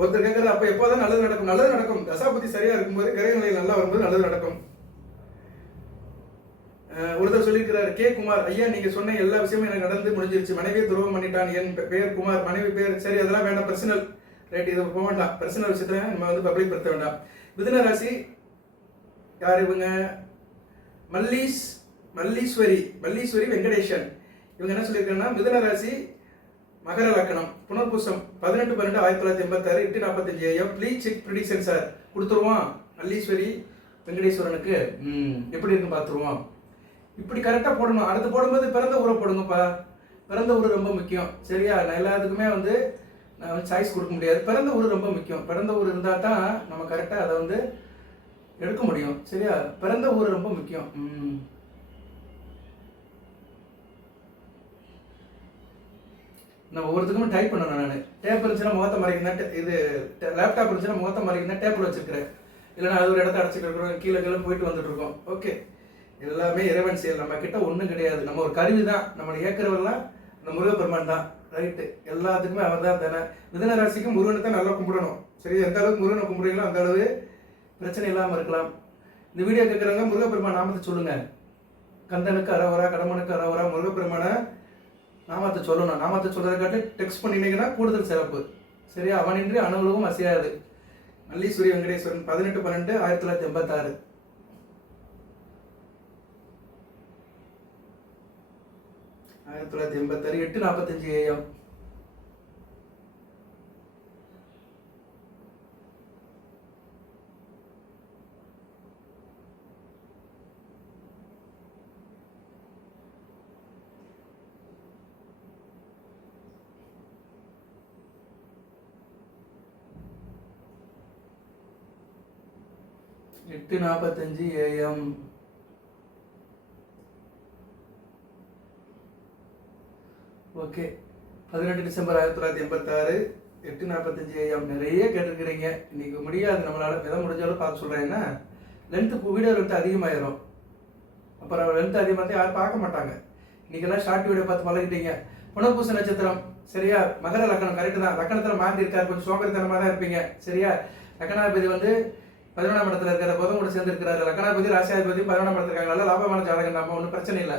ஒருத்தர் கேட்கறது, அப்போ எப்போதான் நல்லது நடக்கும்? நல்லது நடக்கும். தசாபதி சரியா இருக்கும்போது, கிரக நிலையில் நல்லா வரும்போது நல்லது நடக்கும். ஒருத்தர் சொல்லியிருக்கிறார், கே குமார். ஐயா, நீங்க சொன்ன எல்லா விஷயமும் எனக்கு நடந்து முடிஞ்சிருச்சு. மனைவியை துரோகம் பண்ணிட்டான். என் பேர் குமார், மனைவி பேர். சரி, அதெல்லாம் வேண்டாம், பர்சனல். ரைட், இது போக வேண்டாம். பர்சனல் விஷயத்துல நம்ம வந்து பப்ளிக் படுத்த வேண்டாம். மிதுன ராசி யார் இவங்க? மல்லீஸ்வரி வெங்கடேஷன். இவங்க என்ன சொல்லியிருக்காங்கன்னா மிதுன ராசி மகர லக்கணம் புனர்பூசம் 18/12/1986 8:45 AM. Please check prediction sir. கொடுத்துருவோம். மல்லீஸ்வரி வெங்கடேஸ்வரனுக்கு எப்படி இருக்குன்னு பார்த்துருவோம். இப்படி கரெக்டாக போடணும். அடுத்து போடும்போது பிறந்த ஊரை போடுங்கப்பா. பிறந்த ஊர் ரொம்ப முக்கியம். சரியா? நான் எல்லாத்துக்குமே வந்து நான் வந்து சாய்ஸ் கொடுக்க முடியாது. பிறந்த ஊர் ரொம்ப முக்கியம். பிறந்த ஊர் இருந்தால் தான் நம்ம கரெக்டாக அதை வந்து எடுக்க முடியும். சரியா? பிறந்த ஊர் ரொம்ப முக்கியம். நான் ஒவ்வொருத்துக்குமே டைப் பண்ணணும். நான் டேப் இருந்துச்சுன்னா முகத்தை மறைக்கிறேன். இது லேப்டாப் இருந்துச்சுன்னா முகத்தை மறைக்கிறேன். டேப்பில் வச்சுருக்கிறேன். இல்லைன்னா அது ஒரு இடத்த அடைச்சிட்டு இருக்கிறோம். கீழே போயிட்டு வந்துட்டு இருக்கோம். ஓகே, எல்லாமே இறைவன் செயல். நம்ம கிட்ட ஒன்றும் கிடையாது. நம்ம ஒரு கருவி தான். நம்மளை இயக்குறவெல்லாம் அந்த முருகப்பெருமான் தான். ரைட்டு, எல்லாத்துக்குமே அவர் தான் தானே. மிதுன ராசிக்கு முருகனை தான் நல்லா கும்பிடணும். சரி, எந்த அளவுக்கு முருகனை கும்பிடுறீங்களோ அந்த அளவு பிரச்சனை இல்லாமல் இருக்கலாம். இந்த வீடியோ கேட்குறவங்க முருகப்பெருமான் நாமத்தை சொல்லுங்க. கந்தனுக்கு அரோகரா, கடம்பனுக்கு அரோகரா, முருகப்பெருமான நாமத்தை சொல்லணும். நாமத்தை சொல்றதை டெக்ஸ்ட் பண்ணினீங்கன்னா கூடுதல் சிறப்பு. சரியா? அவனின்றி அணுகுலவும் அசையாது. மல்லீஸ்வரி வெங்கடேஸ்வரன் 18/12/1986. 1986 8:45 AM. எட்டு 45 AM. Okay, 18 December 1986 8:45 AM. நிறைய கேட்டிருக்கிறீங்க. இன்னைக்கு முடியாது நம்மளால. எதை முடிஞ்சாலும் பார்க்க சொல்கிறேன்னா லென்த்து வீடியோ லென்த்து அதிகமாயிரும். அப்புறம் லென்த்து அதிகமாக யாரும் பார்க்க மாட்டாங்க. இன்னைக்கெல்லாம் ஷார்ட் வீடியோ பார்த்து பழகிட்டீங்க. புனர்பூச நட்சத்திரம். சரியா? மகர லக்கணம் கரெக்டு தான். லக்கணத்தில் மாறி இருக்காரு. கொஞ்சம் சோம்பேறித்தனமாக தான் இருப்பீங்க. சரியா? லக்கணாதிபதி வந்து 11ஆம் இடத்துல இருக்கிற புதன் கூட சேர்ந்து இருக்கிறாரு. லக்கணாதிபதி ராசியாதிபதி 11ஆம் இடத்துல இருக்காங்க. நல்ல லாபமான ஜாதகம் தான். ஒன்றும் பிரச்சனை இல்லை.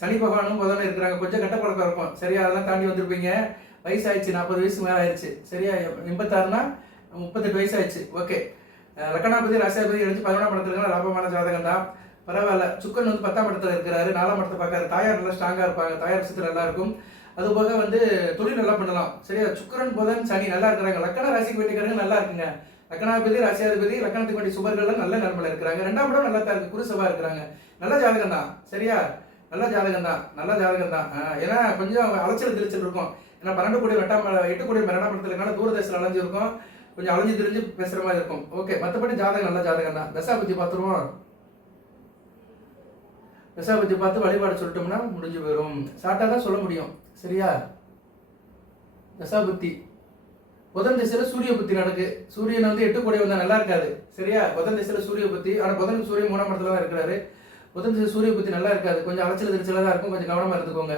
சனி பகவானும் புதனும் இருக்கிறாங்க. கொஞ்சம் கட்டப்பழக்கம் இருக்கும். சரியா? அதெல்லாம் தாண்டி வந்திருப்பீங்க. வயசாயிடுச்சு, 40 வயசு மேலே ஆயிடுச்சு. சரியா? 86னா 38 வயசு ஆயிடுச்சு. ஓகே, லக்கணாதிபதி ராசியாதிபதி எழுந்து 11ஆம் இடத்துல இருக்காங்க. லாபமான ஜாதகம் தான். பரவாயில்ல. சுக்கரன் வந்து 10ஆம் இடத்துல இருக்கிறாரு. 4ஆம் இடத்தை பார்க்காரு. தாயார் நல்லா ஸ்ட்ராங்காக இருப்பாங்க. தாயார் விஷயத்தில் நல்லா இருக்கும். அதுபோக வந்து தொழில் நல்லா பண்ணலாம். சரியா? சுக்கரன் புதன் சனி நல்லா இருக்கிறாங்க. லக்கண ராசிக்கு வேண்டியக்காரங்க நல்லா இருக்குங்க. லக்கணாதிபதி ராசியாதிபதி லக்கணத்துக்கு வேண்டிய சுபர்கள்லாம் நல்ல நிலைமையில இருக்கிறாங்க. 2ஆம் இடம் நல்லா தான் இருக்கு. குருசபா இருக்கிறாங்க. நல்ல ஜாதகம் தான். சரியா? நல்ல ஜாதகம் தான். நல்ல ஜாதகம் தான். ஏன்னா கொஞ்சம் அலைச்சல் திருச்சல் இருக்கும். ஏன்னா 12 கோடி 8 கோடி 2ஆம் இடத்துல இருக்கான தூரதேசத்தில் அலைஞ்சிருக்கும். கொஞ்சம் அலைஞ்சு திரிஞ்சு பேசுற மாதிரி இருக்கும். ஓகே, மற்றபடி ஜாதகம் நல்ல ஜாதகம் தான். தசாபதி பார்த்துருவோம். தசாபதி பார்த்து வழிபாடு சொல்லிட்டோம்னா முடிஞ்சு போயிடும். ஷார்ட்டாக தான் சொல்ல முடியும். சரியா? தசாபுத்தி புதன் திசையில சூரிய புத்தி நடக்கு. சூரியன் வந்து 8 கோடி வந்தா நல்லா இருக்காது. சரியா? புதன் திசையில சூரிய புத்தி. ஆனால் புதனுக்கு சூரியன் 3ஆம் இடத்துல தான் இருக்கிறாரு. புதன் திசை சூரிய புத்தி நல்லா இருக்காது. கொஞ்சம் அலைச்சல் திருச்சலாக தான் இருக்கும். கொஞ்சம் கவனமாக இருந்துக்கோங்க.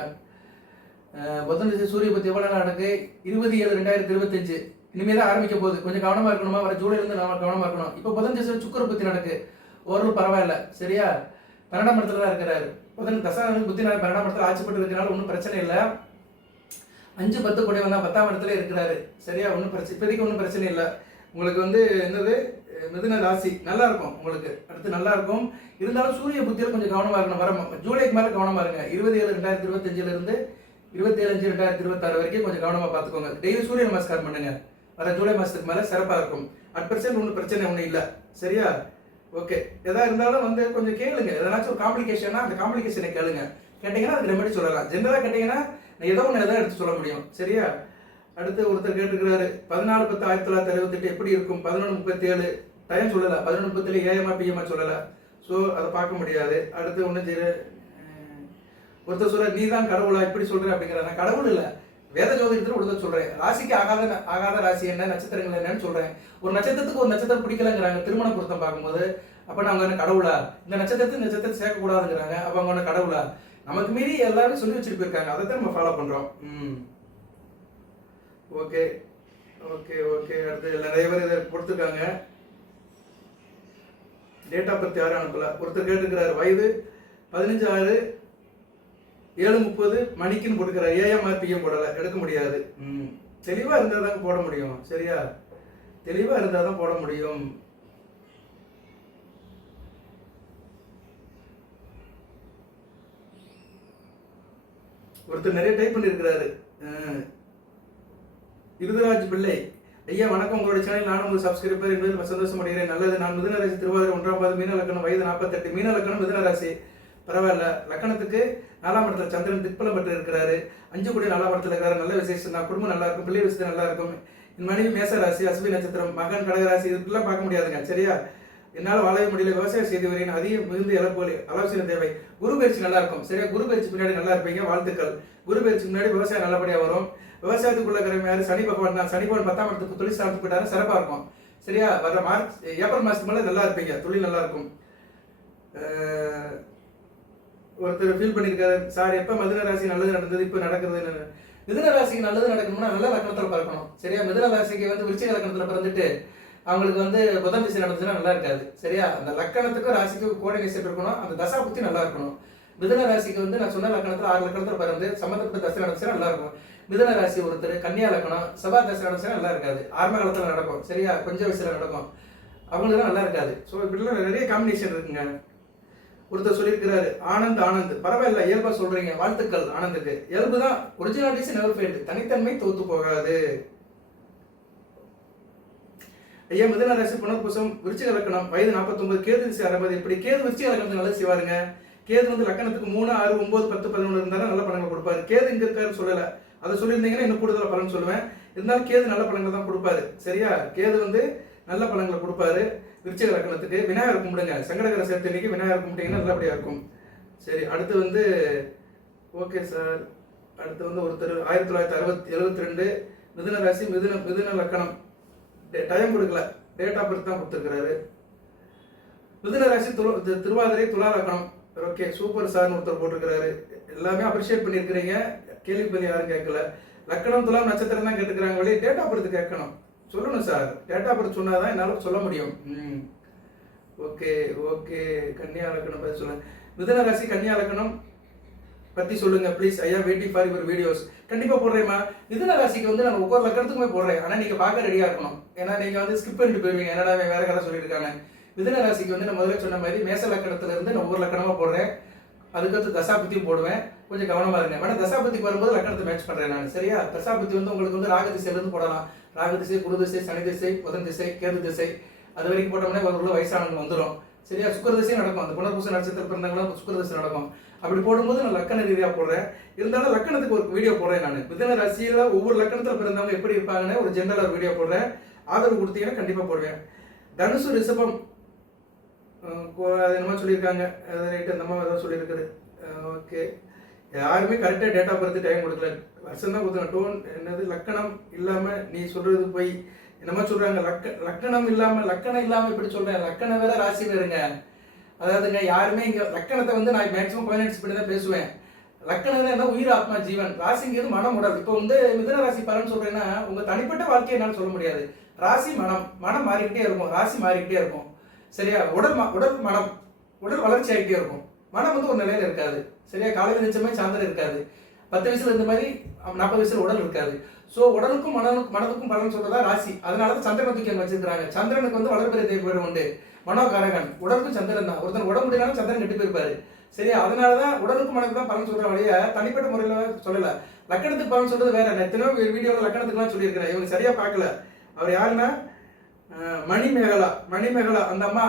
புதன் திசை சூரிய புத்தி எவ்வளோ நடக்கு? 20/7/2025. இனிமேல் தான் ஆரம்பிக்க போகுது. கொஞ்சம் கவனமாக இருக்கணுமா? வர ஜூலைலேருந்து நம்ம கவனமாக இருக்கணும். இப்போ புதன் திசையில் சுக்கர புத்தி நடக்கு. ஓரளவு பரவாயில்ல. சரியா? 12ஆம் இடத்துல தான் இருக்கிறாரு. புதன் தசா புத்தி 12ஆம் இடத்துல ஆட்சிப்பட்டு இருக்கிறனால ஒன்றும் பிரச்சனை இல்லை. 5-10 கோடி வந்தால் 10ஆம் இடத்துல இருக்கிறாரு. சரியா? ஒன்றும் பிரச்சனை இப்போதைக்கு ஒன்றும் பிரச்சனை இல்லை. உங்களுக்கு வந்து என்னது மிதுன ராசி நல்லா இருக்கும். உங்களுக்கு அடுத்து நல்லா இருக்கும். இருந்தாலும் சூரிய புத்தியில் கொஞ்சம் கவனமாக இருக்கணும். வர ஜூலைக்கு மேலே கவனமாக இருங்க. 27/2025 27/5/2026 வரைக்கும் கொஞ்சம் கவனமாக பார்த்துக்கோங்க. டெய்லி சூரிய நமஸ்காரம் பண்ணுங்க. வர ஜூலை மாதத்துக்கு மேலே சிறப்பாக இருக்கும். அட்% ஒன்றும் பிரச்சனை ஒன்றும் இல்லை. சரியா? ஓகே, எதா இருந்தாலும் வந்து கொஞ்சம் கேளுங்க. எதனாச்சும் ஒரு காம்ப்ளிகேஷனா அந்த காம்ப்ளிகேஷனை கேளுங்க. கேட்டீங்கன்னா அதுக்கு ரெமெடி சொல்லலாம். ஜென்ரலாக கேட்டீங்கன்னா ஏதோ ஒன்று எதாவது எடுத்து சொல்ல முடியும். சரியா? அடுத்து ஒருத்தர் கேட்டுக்கிறாரு 14/10/1968 எப்படி இருக்கும்? 11:37 டைம் சொல்லலை. 11:37 AM PM சொல்லலை. ஸோ அதை பார்க்க முடியாது. அடுத்து ஒன்றும் சரி ஒருத்தர் சொல்ற நீ தான் கடவுளா இப்படி சொல்ற அப்படிங்கிற. நான் கடவுள் இல்லை, வேத ஜோதிடத்தில் ஒருத்தர் சொல்றேன். ராசிக்கு ஆகாத ராசி என்ன, நட்சத்திரங்கள் என்னன்னு சொல்றேன். ஒரு நட்சத்திரத்துக்கு ஒரு நட்சத்திரம் பிடிக்கலங்கிறாங்க திருமண பொருத்தம் பார்க்கும்போது. அப்ப நான் அவங்க என்ன கடவுளா? இந்த நட்சத்திரத்தை சேர்க்கக்கூடாதுங்கிறாங்க. அப்ப அவங்க என்ன கடவுளா? நமக்கு மீறி எல்லாரும் சொல்லி வச்சுட்டு போயிருக்காங்க. அதை தான் நம்ம ஃபாலோ பண்றோம். Okay okay okay. அடுத்து நிறைய பேர் இதை கொடுத்துருக்காங்க. டேட் ஆஃப் பர்த் யாரும் அனுப்பல. ஒருத்தர் கேட்டுக்கிறாரு வயது 15/6/7:30 மணிக்குன்னு போட்டுக்கிறார். AM PM போடலை. எடுக்க முடியாது. தெளிவாக இருந்தால் தான் போட முடியும். சரியா? தெளிவாக இருந்தால் தான் போட முடியும். ஒருத்தர் நிறைய டைப் பண்ணியிருக்கிறாரு. இருதராஜ் பிள்ளை, ஐயா வணக்கம், உங்களுடைய சேனல் நானும் ஒரு சப்ஸ்கிரைபர் என்பதில் சந்தோஷம் அடைகிறேன். நல்லது. நான் மிதுன ராசி, திருவாதிரை 1ஆம் பாதம், மீன லக்கணம், வயது 48. மீன லக்கணம், மிதுன ராசி. பரவாயில்ல. லக்கணத்துக்கு 4ஆம் இடத்துல சந்திரன் திக்பலம் பெற்று இருக்கிறாரு. 5 கூட 4ஆம் இடத்துல இருக்கிறாரு. நல்ல விசேஷம் தான். குடும்பம் நல்லா இருக்கும், பிள்ளை விஷயத்து நல்லா இருக்கும். என் மனைவி மேச ராசி, அஸ்வினி நட்சத்திரம், மகன் கடகராசி. இதுக்கெல்லாம் பார்க்க முடியாதுங்க. சரியா? என்னால் வாழவே முடியல, விவசாயம் செய்து வரேன், அதிகம் மிகுந்த இழப்புகள், ஆலோசனை தேவை. குரு பயிற்சி நல்லா இருக்கும். சரியா? குரு பயிற்சி பின்னாடி நல்லா இருப்பீங்க, வாழ்த்துக்கள். குரு பயிற்சி முன்னாடி விவசாயம் நல்லபடியாக வரும். விவசாயத்துக்குள்ள இருக்கிற யாரு? சனி பகவான் தான். சனி பகவான் 10ஆம் இடத்துக்கு தொழில் ஸ்தானத்துக்கு போயிட்டாரு, சிறப்பாக இருக்கும். சரியா? வர ஏப்ரல் மாதத்துக்கு மேலே நல்லா இருப்பீங்க, தொழில் நல்லா இருக்கும். ஒருத்தர் ஃபீல் பண்ணியிருக்காரு, சார் எப்போ மிதுன ராசி நல்லது நடந்தது இப்போ நடக்கிறது. மிதுன ராசிக்கு நல்லது நடக்கணும்னா நல்ல லக்கணத்தில் பிறக்கணும். சரியா? மிதுன ராசிக்கு வந்து விருச்சிக லக்கணத்தில் பிறந்துட்டு அவங்களுக்கு வந்து புதன் திசை நடந்துச்சுன்னா நல்லா இருக்காது. சரியா? அந்த லக்கணத்துக்கும் ராசிக்கும் கோடை திசை இருக்கணும், அந்த தசா புத்தி நல்லா இருக்கணும். மிதுன ராசிக்கு வந்து நான் சொன்ன லக்கணத்தில் 6 லக்கணத்தில் பிறந்து சம்மந்தப்பட்ட தசை நடந்துச்சுன்னா நல்லா இருக்கும். மிதுன ராசி ஒருத்தர் கன்னியா லக்கணம் செவ்வாய் தசை நடந்துச்சுன்னா நல்லா இருக்காது. ஆரம்ப காலத்தில் நடக்கும். சரியா? கொஞ்சம் வயசுல நடக்கும், அவங்களுக்கு நல்லா இருக்காது. ஸோ இப்படிலாம் நிறைய காம்பினேஷன் இருக்குங்க. ஒருத்தர் சொல்லியிருக்கிறாரு, ஆனந்த் பரவாயில்ல, இயல்பா சொல்றீங்க, வாழ்த்துக்கள் ஆனந்துக்கு. இயல்பு தான், ஒரிஜினாலிட்டிஸ் நெவர் ஃபெயில்டு, தனித்தன்மை தோத்து போகாது. ஐயா மிதுன ராசி, புனர்பூசம், விருச்சிக லக்கணம், வயது 49, கேது திசை ஆரம்பது. இப்படி கேது விருச்சிக லக்கணத்துக்கு நல்லது செய்வாருங்க. கேது வந்து லக்கணத்துக்கு 3, 6, 9, 10, 11 இருந்தாலும் நல்ல பலன்கள் கொடுப்பாரு. கேது இங்க இருக்காரு சொல்லல, அதை சொல்லியிருந்தீங்கன்னா இன்னும் கூடுதல் பலன் சொல்லுவேன். இருந்தாலும் கேது நல்ல பலன்கள் தான் கொடுப்பாரு. சரியா? கேது வந்து நல்ல பலன்களை கொடுப்பாரு. விருச்சிக லக்கணத்துக்கு விநாயகர் கும்பிடுங்க. சங்கடகர சேர்த்து இன்னைக்கு விநாயகர் கும்பிட்டீங்கன்னா நல்லபடியா இருக்கும். சரி, அடுத்து வந்து ஓகே சார். அடுத்து வந்து ஒருத்தர் 1972 மிதுன ராசி, மிதுன லக்கணம், டைம் கொடுக்கல, டேட் ஆஃப் பர்த் தான் கொடுத்துருக்கிறாரு. மிதுன ராசி, திருவாதிரை, துலா லக்கணம். ஓகே, சூப்பர் சார்னு ஒருத்தர் போட்டிருக்கிறாரு. எல்லாமே அப்ரிஷியேட் பண்ணியிருக்கிறீங்க, கேள்வி பதில் யாரும் கேட்கல. லக்கணம், துலாம், நட்சத்திரம் தான் கேட்டுக்கிறாங்க, வழி டேட் ஆஃப் பர்த் கேட்கணும், சொல்லணும் சார். டேட் ஆஃப் பர்த் சொன்னாதான் என்னால் சொல்ல முடியும். Okay okay. கன்னியா லக்கணம் பற்றி சொல்லுங்க. மிதுன ராசி கன்னியா லக்கணம் பற்றி சொல்லுங்க ப்ளீஸ் ஐயா, வெயிட்டிங் ஃபார் யுவர் வீடியோஸ். கண்டிப்பாக போடுறேம்மா. மிதுன ராசிக்கு வந்து நான் ஒவ்வொரு லக்கணத்துக்குமே போடுறேன், ஆனால் நீங்கள் பார்க்க ரெடியாக இருக்கணும். ஏன்னா நீங்கள் வந்து ஸ்கிப் பண்ணிட்டு போயிருவீங்க, என்னடா வேற கதை சொல்லியிருக்காங்க. மிதுன ராசிக்கு வந்து நான் முதல்ல சொன்ன மாதிரி மேச லக்கணத்துல இருந்து நான் ஒவ்வொரு லக்கணமாக போடுறேன். அதுக்கடுத்து தசாபுத்தியும் போடுவேன், கொஞ்சம் கவனமாக இருங்க. வேணா தசாபுத்திக்கு வரும்போது லக்கணத்தை மேட்ச் பண்ணுறேன் நான். சரியா? தசாபுத்தி வந்து உங்களுக்கு வந்து ராக திசையிலேருந்து போடலாம். ராக திசை, குரு திசை, சனி திசை, புதன் திசை, கேது திசை, அது வரைக்கும் போட்டோம்னா ஒரு வயசானவங்க வந்துடும். சரியா? சுக்கர திசையும் நடக்கும். அந்த புனர்பூச நட்சத்திரம் பிறந்தவங்களும் சுக்கர திசை நடக்கும். அப்படி போடும்போது நான் லக்கண ரீதியாக போடுறேன். இருந்தாலும் லக்கணத்துக்கு ஒரு வீடியோ போடுறேன் நான். மிதுன ராசியில் ஒவ்வொரு லக்கணத்தில் பிறந்தவங்க எப்படி இருப்பாங்கன்னு ஒரு ஜென்ரலாக வீடியோ போடுறேன். ஆதரவு கொடுத்தீங்கன்னா கண்டிப்பாக போடுவேன். தனுசு, ரிஷபம், அது என்னமா சொல்லியிருக்காங்க, அது ரைட்டு, அந்த அம்மா ஏதாவது சொல்லியிருக்குது. ஓகே, யாருமே கரெக்டாக டேட் ஆஃப் பர்த் டைம் கொடுக்கல, வருஷம் தான் கொடுத்துருங்க. டோன் என்னது லக்கணம் இல்லாமல் நீ சொல்கிறது போய் என்னமா சொல்கிறாங்க. லக்கணம் இல்லாமல் இப்படி சொல்கிறேன். லக்கணம் வேற, ராசி வேறுங்க. அதாவதுங்க, யாருமே இங்கே லக்கணத்தை வந்து நான் மேக்ஸிமம் 15 பண்ணி தான் பேசுவேன். லக்கணம் என்ன, உயிர், ஆத்மா, ஜீவன். ராசிங்கிறது மனம், உடல். இப்போ வந்து மிதுன ராசி பலன் சொல்கிறேன்னா உங்கள் தனிப்பட்ட வாழ்க்கையை என்னால் சொல்ல முடியாது. ராசி மனம் மாறிக்கிட்டே இருக்கும், ராசி மாறிக்கிட்டே இருக்கும். சரியா? உடல் மனம், உடல் வளர்ச்சி ஆகிட்டே இருக்கும். மனம் வந்து ஒரு நிலையில இருக்காது. சரியா? காலையில் நிச்சயமே சாயந்தரம் இருக்காது. 10 வயசுல இருந்த மாதிரி 40 வயசுல உடல் இருக்காது. ஸோ உடலுக்கும் மனதுக்கும் பலன் சொல்றதா ராசி. அதனால தான் சந்திரனை தூக்கி வச்சிருக்காங்க. சந்திரனுக்கு வந்து வளர்பிறை தேவை உண்டு, மனோகாரகன். உடலுக்கும் சந்திரன் தான். ஒருத்தன் உடம்பு முடியலாம் சந்திரன் கெட்டு போயிருப்பாரு. சரியா? அதனாலதான் உடலுக்கும் மனதுக்கு தான் பலன் சொல்ற வழிய தனிப்பட்ட முறையில சொல்லல. லக்கணத்துக்கு பலன் சொல்றது வேற. எத்தனையோ வீடியோல லக்கணத்துக்குலாம் சொல்லியிருக்கிறேன், இவங்க சரியா பார்க்கல. அவர் யாருன்னா மணிமேகலா அந்த அம்மா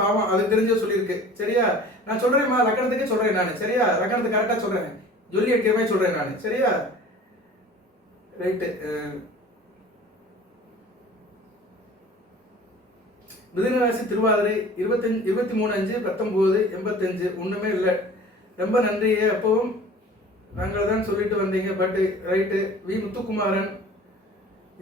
பாவம், அது தெரிஞ்ச சொல்லியிருக்கு. சரியா? நான் சொல்றேன்மா, லக்கணத்துக்கே சொல்றேன் நான். சரியா? லக்கணத்துக்கு கரெக்டா சொல்றேன், ஜொல்லி அடிக்கிற மாதிரி சொல்றேன் நான். சரியா? ரைட்டு. மிதுன ராசி, திருவாதிரை, 23/5/1985. ஒண்ணுமே இல்லை. ரொம்ப நன்றி. அப்பவும் நாங்கள் தான் சொல்லிட்டு வந்தீங்க. But right. வி முத்துக்குமாரன்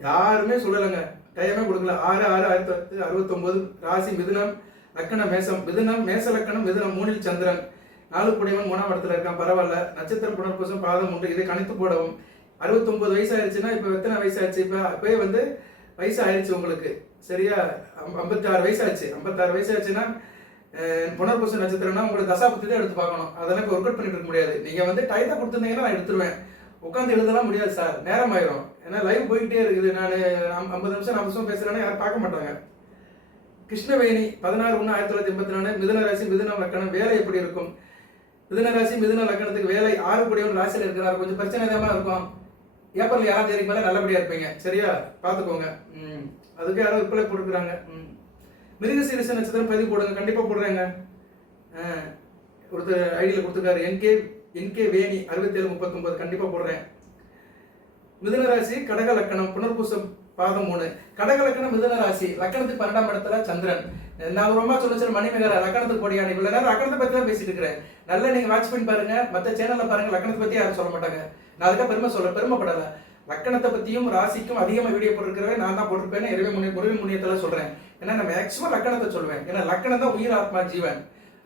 யாருமே சொல்லலைங்க, டைமே கொடுக்கல. 6/6/1969. ராசி மிதுனம், லக்கணம் மேசம். மிதுனம் மேச லக்கணம், மிதுனம் 3இல் சந்திரன், 4 குடையவன் 3ஆம் இடத்துல இருக்கான். பரவாயில்ல. நட்சத்திரம் புனர்பூசம், பாதம் 3. இதை கணித்து போடவும். 69 வயசு ஆயிடுச்சுன்னா இப்போ எத்தனை வயசு ஆச்சு? இப்போயே வந்து வயசு ஆயிடுச்சு உங்களுக்கு. சரியா? 56 வயசு ஆச்சு. 56 வயசு ஆச்சுன்னா புனர்பூச நட்சத்திரம்னா உங்களுக்கு தசாபுத்தி தான் எடுத்து பார்க்கணும். அதெல்லாம் இப்போ ஒர்க் அவுட் பண்ணிட்டு இருக்க முடியாது. நீங்க வந்து டைத்தை கொடுத்துருந்தீங்கன்னா நான் எடுத்துருவேன். உட்காந்து எழுதலாம் முடியாது சார், நேரம் ஆயிரும். ஏன்னா லைவ் போய்கிட்டே இருக்குது. நான் 50 நிமிஷம் 40 நிமிஷம் பேசுறேன்னா யாரும் பார்க்க மாட்டாங்க. கிருஷ்ணவேணி, 16/1/1984. மிதுன ராசி, மிதுனம் லக்கணம். வேலை எப்படி இருக்கும்? மிதுன ராசி மிதுன லக்னத்துக்கு வேலை 6 கூடியவன் ராசியில் இருக்கிறார். கொஞ்சம் பிரச்சனை தான் இருக்கும். ஏப்ரல் 7ஆம் தேதிக்கு மேலே நல்லபடியாக இருப்பீங்க. சரியா பார்த்துக்கோங்க. அதுக்கு யாரும் ரிப்ளை போட்டுருக்குறாங்க. மிருகசீரிஷ நட்சத்திரம் பதிவு போடுங்க. கண்டிப்பாக போடுறேங்க. ஒருத்தர் ஐடியில் கொடுத்துருக்காரு என்கே வேணி 6739. கண்டிப்பாக போடுறேன். மிதுன ராசி கடக லக்கணம் புனர்பூசம் பாதம் 3. கடக லக்கணம் மிதுன ராசி லக்கணத்துக்கு 12ஆம் இடத்துல சந்திரன். நான் ரொம்ப சொல்ல மணிமேகலை லக்கணத்துக்கு போடியானி இவ்வளவு நேரம் லக்கணத்தை பத்தி தான் பேசிட்டு இருக்கிறேன். நல்லா நீங்க வாட்ச் பண்ணி பாருங்க. மற்ற சேனல்ல பாருங்க, லக்கணத்தை பத்தி யாரும் சொல்ல மாட்டாங்க. நான் அதுக்காக பெருமைப்படல. லக்கணத்தை பத்தியும் ராசிக்கும் அதிகமாக வீடியோ போட்டிருக்கிறவே நான் தான் போட்டிருப்பேன்னு இறைவன் முன்னியத்தில் சொல்றேன். ஏன்னா நான் மேக்சிமம் லக்கணத்தை சொல்லுவேன். ஏன்னா லக்கணம் தான் உயிர் ஆத்மா ஜீவன்.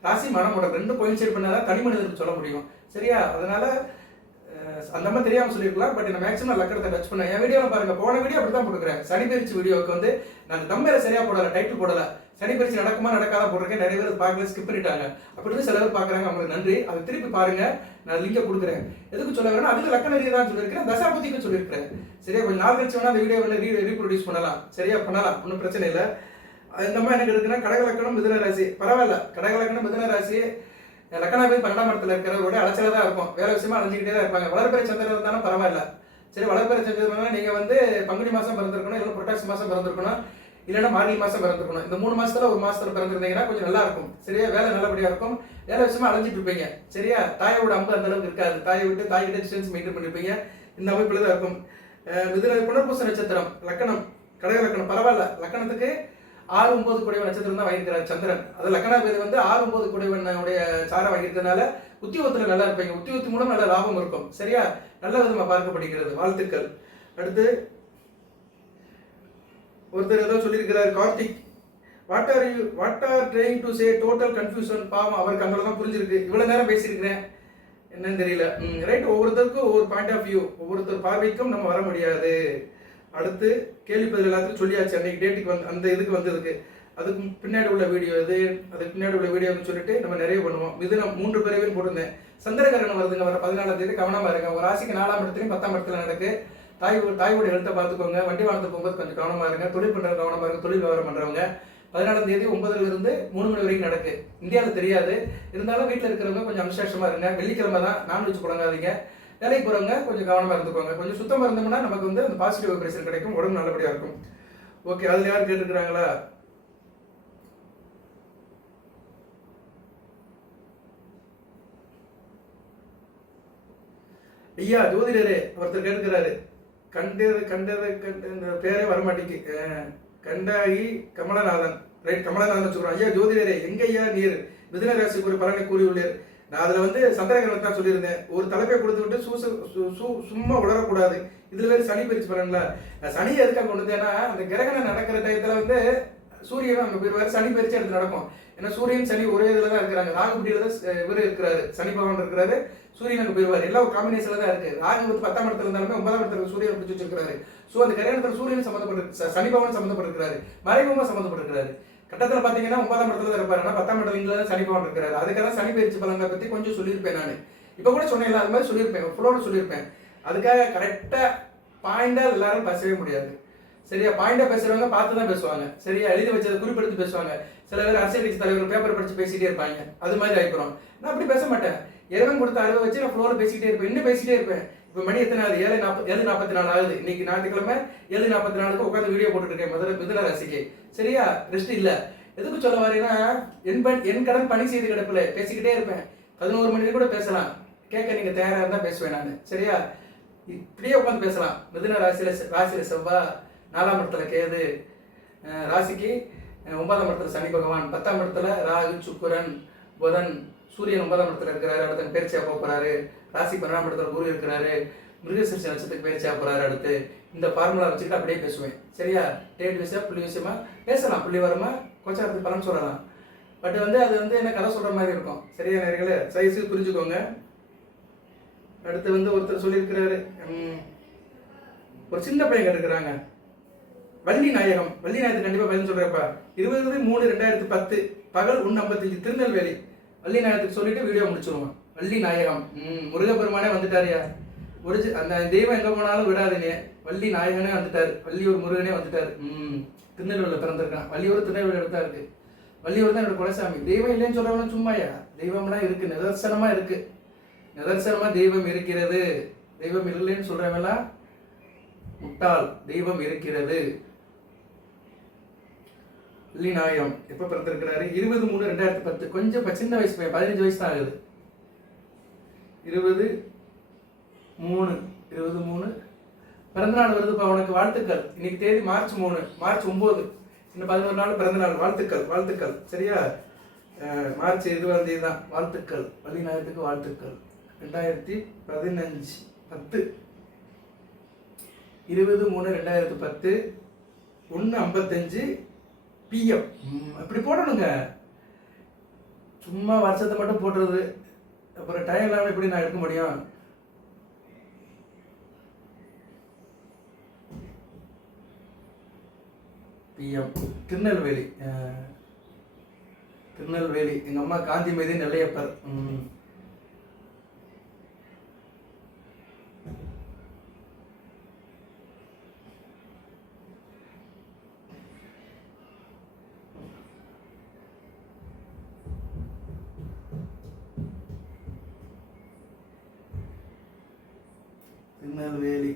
ராசி மனம் உடல் ரெண்டும் கோயின்சைட் பண்ணாதான் தனி மனிதனுக்கு சொல்ல முடியும். சரியா? அதனால அந்த மாதிரி தெரியாமல் சொல்லியிருக்கலாம். பட் நான் மேக்ஸிமம் லக்கணத்தை டச் பண்ணேன். என் வீடியோவில் பாருங்க, போன வீடியோ அப்படி தான் போட்டுக்கிறேன். சனி பயிற்சி வீடியோவுக்கு வந்து நான் தம்பேல சரியா போடல, டைட்டில் போடல. சனி பயிற்சி நடக்குமா நடக்காத போட்டிருக்கேன். நிறைய பேர் பார்க்கல, ஸ்கிப் பண்ணிட்டாங்க. அப்படி இருந்து சில பேர் பார்க்குறாங்க, அவங்களுக்கு நன்றி. அதை திருப்பி பாருங்க, நான் லிங்கை கொடுக்குறேன். எதுக்கு சொல்ல வரேன்னா அதுக்கு லக்கண ரீதியாக தான் சொல்லியிருக்கிறேன், தசாபதிக்கு சொல்லியிருக்கிறேன். சரியா? கொஞ்சம் நாள் கழிச்சு வேணா அந்த வீடியோ ரீப்ரொடியூஸ் பண்ணலாம். சரியா? பண்ணலாம், ஒன்றும் பிரச்சனை இல்லை. இந்த மாதிரி எனக்கு இருக்குன்னா கடக லக்கணம் மிதுன ராசி பரவாயில்ல. கடக லக்கணம் மிதுன ராசி லக்கணாபதி 12ஆம் இடத்துல இருக்கிறவரோட அலைச்சல தான் இருக்கும். வேலை விஷயமா அலைஞ்சிக்கிட்டே தான் இருப்பாங்க. வளர்பிறை சந்திரன் இருந்தாலும் பரவாயில்ல. சரி, வளர்பிறை சந்திரன் நீங்க வந்து பங்குனி மாசம் பிறந்திருக்கணும், இல்லை புரட்டாசி மாசம் பிறந்திருக்கணும், இல்லைன்னா மார்கழி மாசம் பிறந்திருக்கணும். இந்த 3 மாசத்துல ஒரு மாசத்துல பிறந்திருந்தீங்கன்னா கொஞ்சம் நல்லா இருக்கும். சரியா? வேலை நல்லபடியா இருக்கும். வேலை விஷயமா அலைஞ்சிட்டு இருப்பீங்க. சரியா? தாயோட அம்பு அந்த அளவுக்கு இருக்காது. தாயை விட்டு தாய்கிட்ட டிஸ்டன்ஸ் மெயின்டைன் பண்ணிருப்பீங்க. இந்த அமைப்புல தான் இருக்கும். மிதுன புனர்பூச நட்சத்திரம் லக்கணம் கடக லக்கணம் பரவாயில்ல. லக்கணத்துக்கு 6-9 கூடிய நட்சத்திரம் தான் வாங்கியிருக்கிறார் சந்திரன். அது லக்கணாபதி வந்து 6-9 கூடியவனுடைய சாரம் வாங்கியிருக்கிறதுனால உத்தியோகத்துல நல்லா இருப்பீங்க. உத்தியோகத்து மூலம் நல்ல லாபம் இருக்கும். சரியா? நல்ல விதமா பார்க்கப்படுகிறது. வாழ்த்துக்கள். அடுத்து ஒருத்தர் ஏதோ சொல்லியிருக்கிறார், Karthik. What are trying to say total confusion. பாவம், அவருக்கு அங்கதான் புரிஞ்சிருக்கு. இவ்வளவு நேரம் பேசியிருக்கிறேன், என்னன்னு தெரியல. ரைட், ஒவ்வொருத்தருக்கும் ஒவ்வொரு பாயிண்ட் ஆஃப் வியூ, ஒவ்வொருத்தர் பார்வைக்கும் நம்ம வர முடியாது. அடுத்து கேள்வி பதில் எல்லாத்துக்கும் சொல்லியாச்சு. அன்னைக்கு டேட்டுக்கு வந்து அந்த இதுக்கு வந்ததுக்கு அதுக்கு பின்னாடி உள்ள வீடியோ இது, அதுக்கு பின்னாடி உள்ள வீடியோன்னு சொல்லிட்டு நம்ம நிறைய பண்ணுவோம். மிதுனம் 3 பிறவின்னு போட்டிருந்தேன். சந்திரகிரகணம் வருதுங்க, வர 14ஆம் தேதி. கவனமா இருங்க. ஒரு ராசிக்கு 4ஆம் இடத்துலையும் 10ஆம் இடத்துல நடக்கு. தாயோட எழுத்தை பார்த்துக்கோங்க. வண்டி வாகனத்தை போகும்போது கொஞ்சம் கவனமா இருங்க. தொழில் பண்றது கவனமா இருங்க. தொழில் விவரம் பண்றவங்க 14ஆம் தேதி 9ல இருந்து 3 மணி வரைக்கும் நடக்கு. இந்தியாவில் தெரியாது, இருந்தாலும் வீட்டில் இருக்கிறவங்க கொஞ்சம் அனுசேஷமா இருங்க. வெள்ளிக்கிழமை தான், நான்வெஜ் புழங்காதீங்க. வேலைக்கு போறவங்க கொஞ்சம் கவனமா இருந்துக்கோங்க. கொஞ்சம் சுத்தமா இருந்தோம்னா நமக்கு வந்து அந்த பாசிட்டிவ் வைப்ரேஷன் கிடைக்கும், உடம்பு நல்லபடியா இருக்கும். ஓகே, அதுல யார் கேட்டுருக்காங்களா? ஐயா ஜோதிடரே ஒருத்தர் கேட்டுக்கிறாரு, கண்டது பேரே வரமாட்டேங்குது. கண்டாகி கமலநாதன். ரைட், கமலநாதன் வச்சுக்கிறோம். ஐயா ஜோதிடரே, எங்க ஐயா நீர் மிதுன ராசிக்கு ஒரு பலனை கூறியுள்ளார். நான் அதுல வந்து சந்திரகிரகணம் தான் சொல்லியிருந்தேன். ஒரு தலைப்பை கொடுத்து விட்டு சும்மா உளரக்கூடாது. இதுல வேறு சனி பயிற்சி பண்ணல. சனி எதுக்காக கொண்டு வந்தேன்னா, அந்த கிரகணம் நடக்கிற டயத்துல வந்து சூரியன் அங்க போயிருவாரு. சனி பயிற்சி எடுத்து நடக்கும். ஏன்னா சூரியன் சனி ஒரே இதுல தான் இருக்கிறாங்க. ராகுபடியில தான் இவர் இருக்கிறாரு, சனி பகவான் இருக்கிறாரு. சூரியன் அங்க போயிருவாரு. எல்லாம் ஒரு காம்பினேஷன்ல தான் இருக்கு. ராகு வந்து 10ஆம் இடத்துல இருந்தாலுமே 9ஆம் இடத்துல சூரியன் பிடிச்சி வச்சிருக்காரு. சோ அந்த கிரகணத்துல சூரியன் சம்பந்தப்பட்டு சனி பகவான் சம்பந்தப்பட்டிருக்கிறாரு, மறைமுகமா சம்பந்தப்பட்டிருக்கிறாரு. கட்டத்தில் பார்த்தீங்கன்னா 9ஆம் இடத்துல தான் இருப்பாரு. ஆனால் 10ஆம் இடத்துல தான் சனி பகவான் இருக்கிறாரு. அதுக்காக சனி பயிற்சி பலன்களை பற்றி கொஞ்சம் சொல்லியிருப்பேன். நான் இப்போ கூட சொன்னேன், அது மாதிரி சொல்லியிருப்பேன், ஃப்ளோட சொல்லியிருப்பேன். அதுக்காக கரெக்டாக பாயிண்டாக எல்லாரும் பேசவே முடியாது. சரியா? பாயிண்டா பேசுறவங்க பார்த்து தான் பேசுவாங்க. சரியா? எழுதி வச்சதை குறிப்பெடுத்து பேசுவாங்க. சில பேர் அரசியல் கட்சி தலைவர் பேப்பர் படிச்சு பேசிட்டே இருப்பாங்க. அது மாதிரி ஆயிப்போம். நான் அப்படி பேச மாட்டேன். இறைவன் கொடுத்த அறிவை வச்சு நான் ஃப்ளோல பேசிக்கிட்டே இருப்பேன். இன்னும் பேசிட்டே இருப்பேன். இப்போ மணி எத்தனை ஆகுது? 7:44 ஆகுது. இன்னைக்கு ஞாயிற்றுக்கிழமை 7:44 உட்காந்து வீடியோ போட்டுட்டு இருக்கேன் மிதுன ராசிக்கு. சரியா? ரெஸ்ட் இல்லை. எதுக்கு சொல்ல வரேன்னா, என் கடன் பணி செய்து கிடப்பில்லை, பேசிக்கிட்டே இருப்பேன். 11 மணி கூட பேசலாம். கேட்க நீங்க தயாரா இருந்தா பேசுவேன் நான். சரியா? இப்படியே உட்காந்து பேசலாம். மிதுன ராசியில செவ்வாய், 4ஆம் இடத்துல கேது, ராசிக்கு 9ஆம் இடத்துல சனி பகவான், 10ஆம் இடத்துல ராகு சுக்கிரன் புதன், சூரியன் 9ஆம் இடத்துல இருக்கிறாரு. அடுத்து பயிற்சியா போறாரு. ராசி 12ஆம் இடத்துல குரு இருக்கிறாரு. மிருகசீரிஷ நட்சத்திரத்துக்கு பயிற்சியா போறாரு. அடுத்து இந்த ஃபார்முலா வச்சுக்கிட்டு அப்படியே பேசுவேன். சரியா? டேட் விஷயம் புள்ளி விஷயமா பேசலாம். புள்ளி வரமா கொஞ்சம் பலன் சொல்லலாம். பட் வந்து அது வந்து என்ன கதை சொல்ற மாதிரி இருக்கும். சரியா நேர்களே? சைஸு புரிஞ்சுக்கோங்க. அடுத்து வந்து ஒருத்தர் சொல்லியிருக்கிறாரு, ஒரு சின்ன பையன் கேட்டுக்கிறாங்க, வள்ளி நாயகத்துக்கு கண்டிப்பா பதில் சொல்றப்பா. 20/3/2010 பகல் 1:55 திருநெல்வேலி. வள்ளி நாயகத்துக்கு சொல்லிட்டு வீடியோ முடிச்சிருவோம். வள்ளி நாயகம் முருகப்பெருமானே வந்துட்டாரியா. அந்த தெய்வம் எங்க போனாலும் விடாதுங்க. வள்ளி நாயகனே வந்துட்டாரு. வள்ளி ஒரு முருகனே வந்துட்டாரு. திருநெல்வேலியில் பிறந்திருக்கான். வள்ளி ஒரு திருநெல்வேலி தான் இருக்கு. வள்ளியூர் தான் என்னோட குலசாமி. தெய்வம் இல்லைன்னு சொல்றவங்க சும்மாயா? தெய்வம்லாம் இருக்கு, நிதர்சனமா இருக்கு. நிதர்சனமா தெய்வம் இருக்கிறது. தெய்வம் இல்லைன்னு சொல்றவங்கலாம் முட்டாள். தெய்வம் இருக்கிறது. வள்ளிநாயகம் எப்ப பிறந்திருக்கிறாரு? 20/3/2010. கொஞ்சம் சின்ன வயசு பையன், 15 வயசு தான் ஆகுது. 20/3 பிறந்தநாள் வருதுப்பா உனக்கு, வாழ்த்துக்கள். இன்னைக்கு தேதி மார்ச் 3, மார்ச் 9, இன்னும் 11 நாள் பிறந்தநாள். வாழ்த்துக்கள், வாழ்த்துக்கள். சரியா? மார்ச் 20ஆம் தேதி தான். வாழ்த்துக்கள். வள்ளிநாயகத்துக்கு வாழ்த்துக்கள். 2015 10 20/3/2010 1:55 PM. அப்படி போடணுங்க. சும்மா வருஷத்தை மட்டும் போடுறது, அப்புறம் டைம் இல்லாமல் எப்படி நான் எடுக்க முடியும்? PM. திருநெல்வேலி. திருநெல்வேலி. எங்க அம்மா காந்திமதி நெல்லையப்பர். திருநெல்வேலி.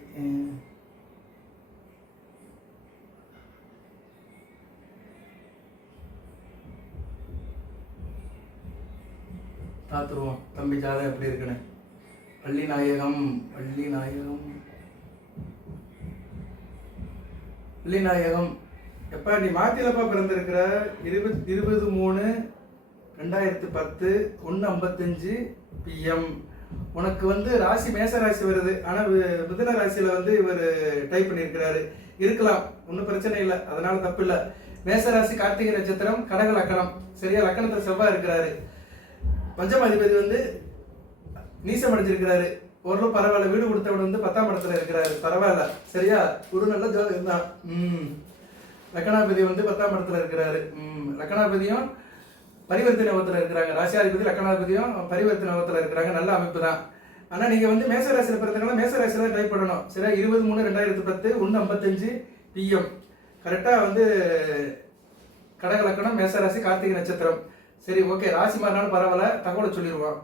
பார்த்துருவோம் தம்பி ஜாதகம் எப்படி இருக்குன்னு. வள்ளிநாயகம். வள்ளிநாயகம் எப்பா நீ மாத்திலப்பா பிறந்திருக்கிற? 20/3/2010 1:55 PM. உனக்கு வந்து ராசி மேச ராசி வருது, ஆனால் மிதுன ராசியில் வந்து இவர் டைப் பண்ணியிருக்கிறாரு. இருக்கலாம், ஒன்றும் பிரச்சனை இல்லை, அதனால தப்பு இல்லை. மேச ராசி கார்த்திகை நட்சத்திரம், கடக லக்கணம். சரியா? லக்கணத்தில் செவ்வாய் இருக்கிறாரு. பஞ்சமாதிபதி வந்து நீசம் அடைஞ்சிருக்கிறாரு. ஓரளவு பரவாயில்ல. வீடு கொடுத்தவன் வந்து 10ஆம் இடத்துல இருக்கிறாரு. பரவாயில்ல. சரியா? ஒரு நல்ல ஜோதிடம் தான். லக்கணாபதி வந்து 10ஆம் இடத்துல இருக்கிறாரு. லக்கணாபதியும் பரிவர்த்தனை யோகத்தில் இருக்கிறாங்க. ராசியாதிபதி லக்கணாதிபதியும் பரிவர்த்தனை யோகத்தில் இருக்கிறாங்க. நல்ல அமைப்பு தான். ஆனால் நீங்கள் வந்து மேசராசியில் பிறந்தனால மேசராசியில் ட்ரை பண்ணணும். சரியா? 20/3/2010 1:55 PM. கரெக்டாக வந்து கடக லக்கணம், மேசராசி, கார்த்திகை நட்சத்திரம். சரி, ஓகே. ராசி மாறினாலும் பரவாயில்ல, தகவலை சொல்லிடுவோம்.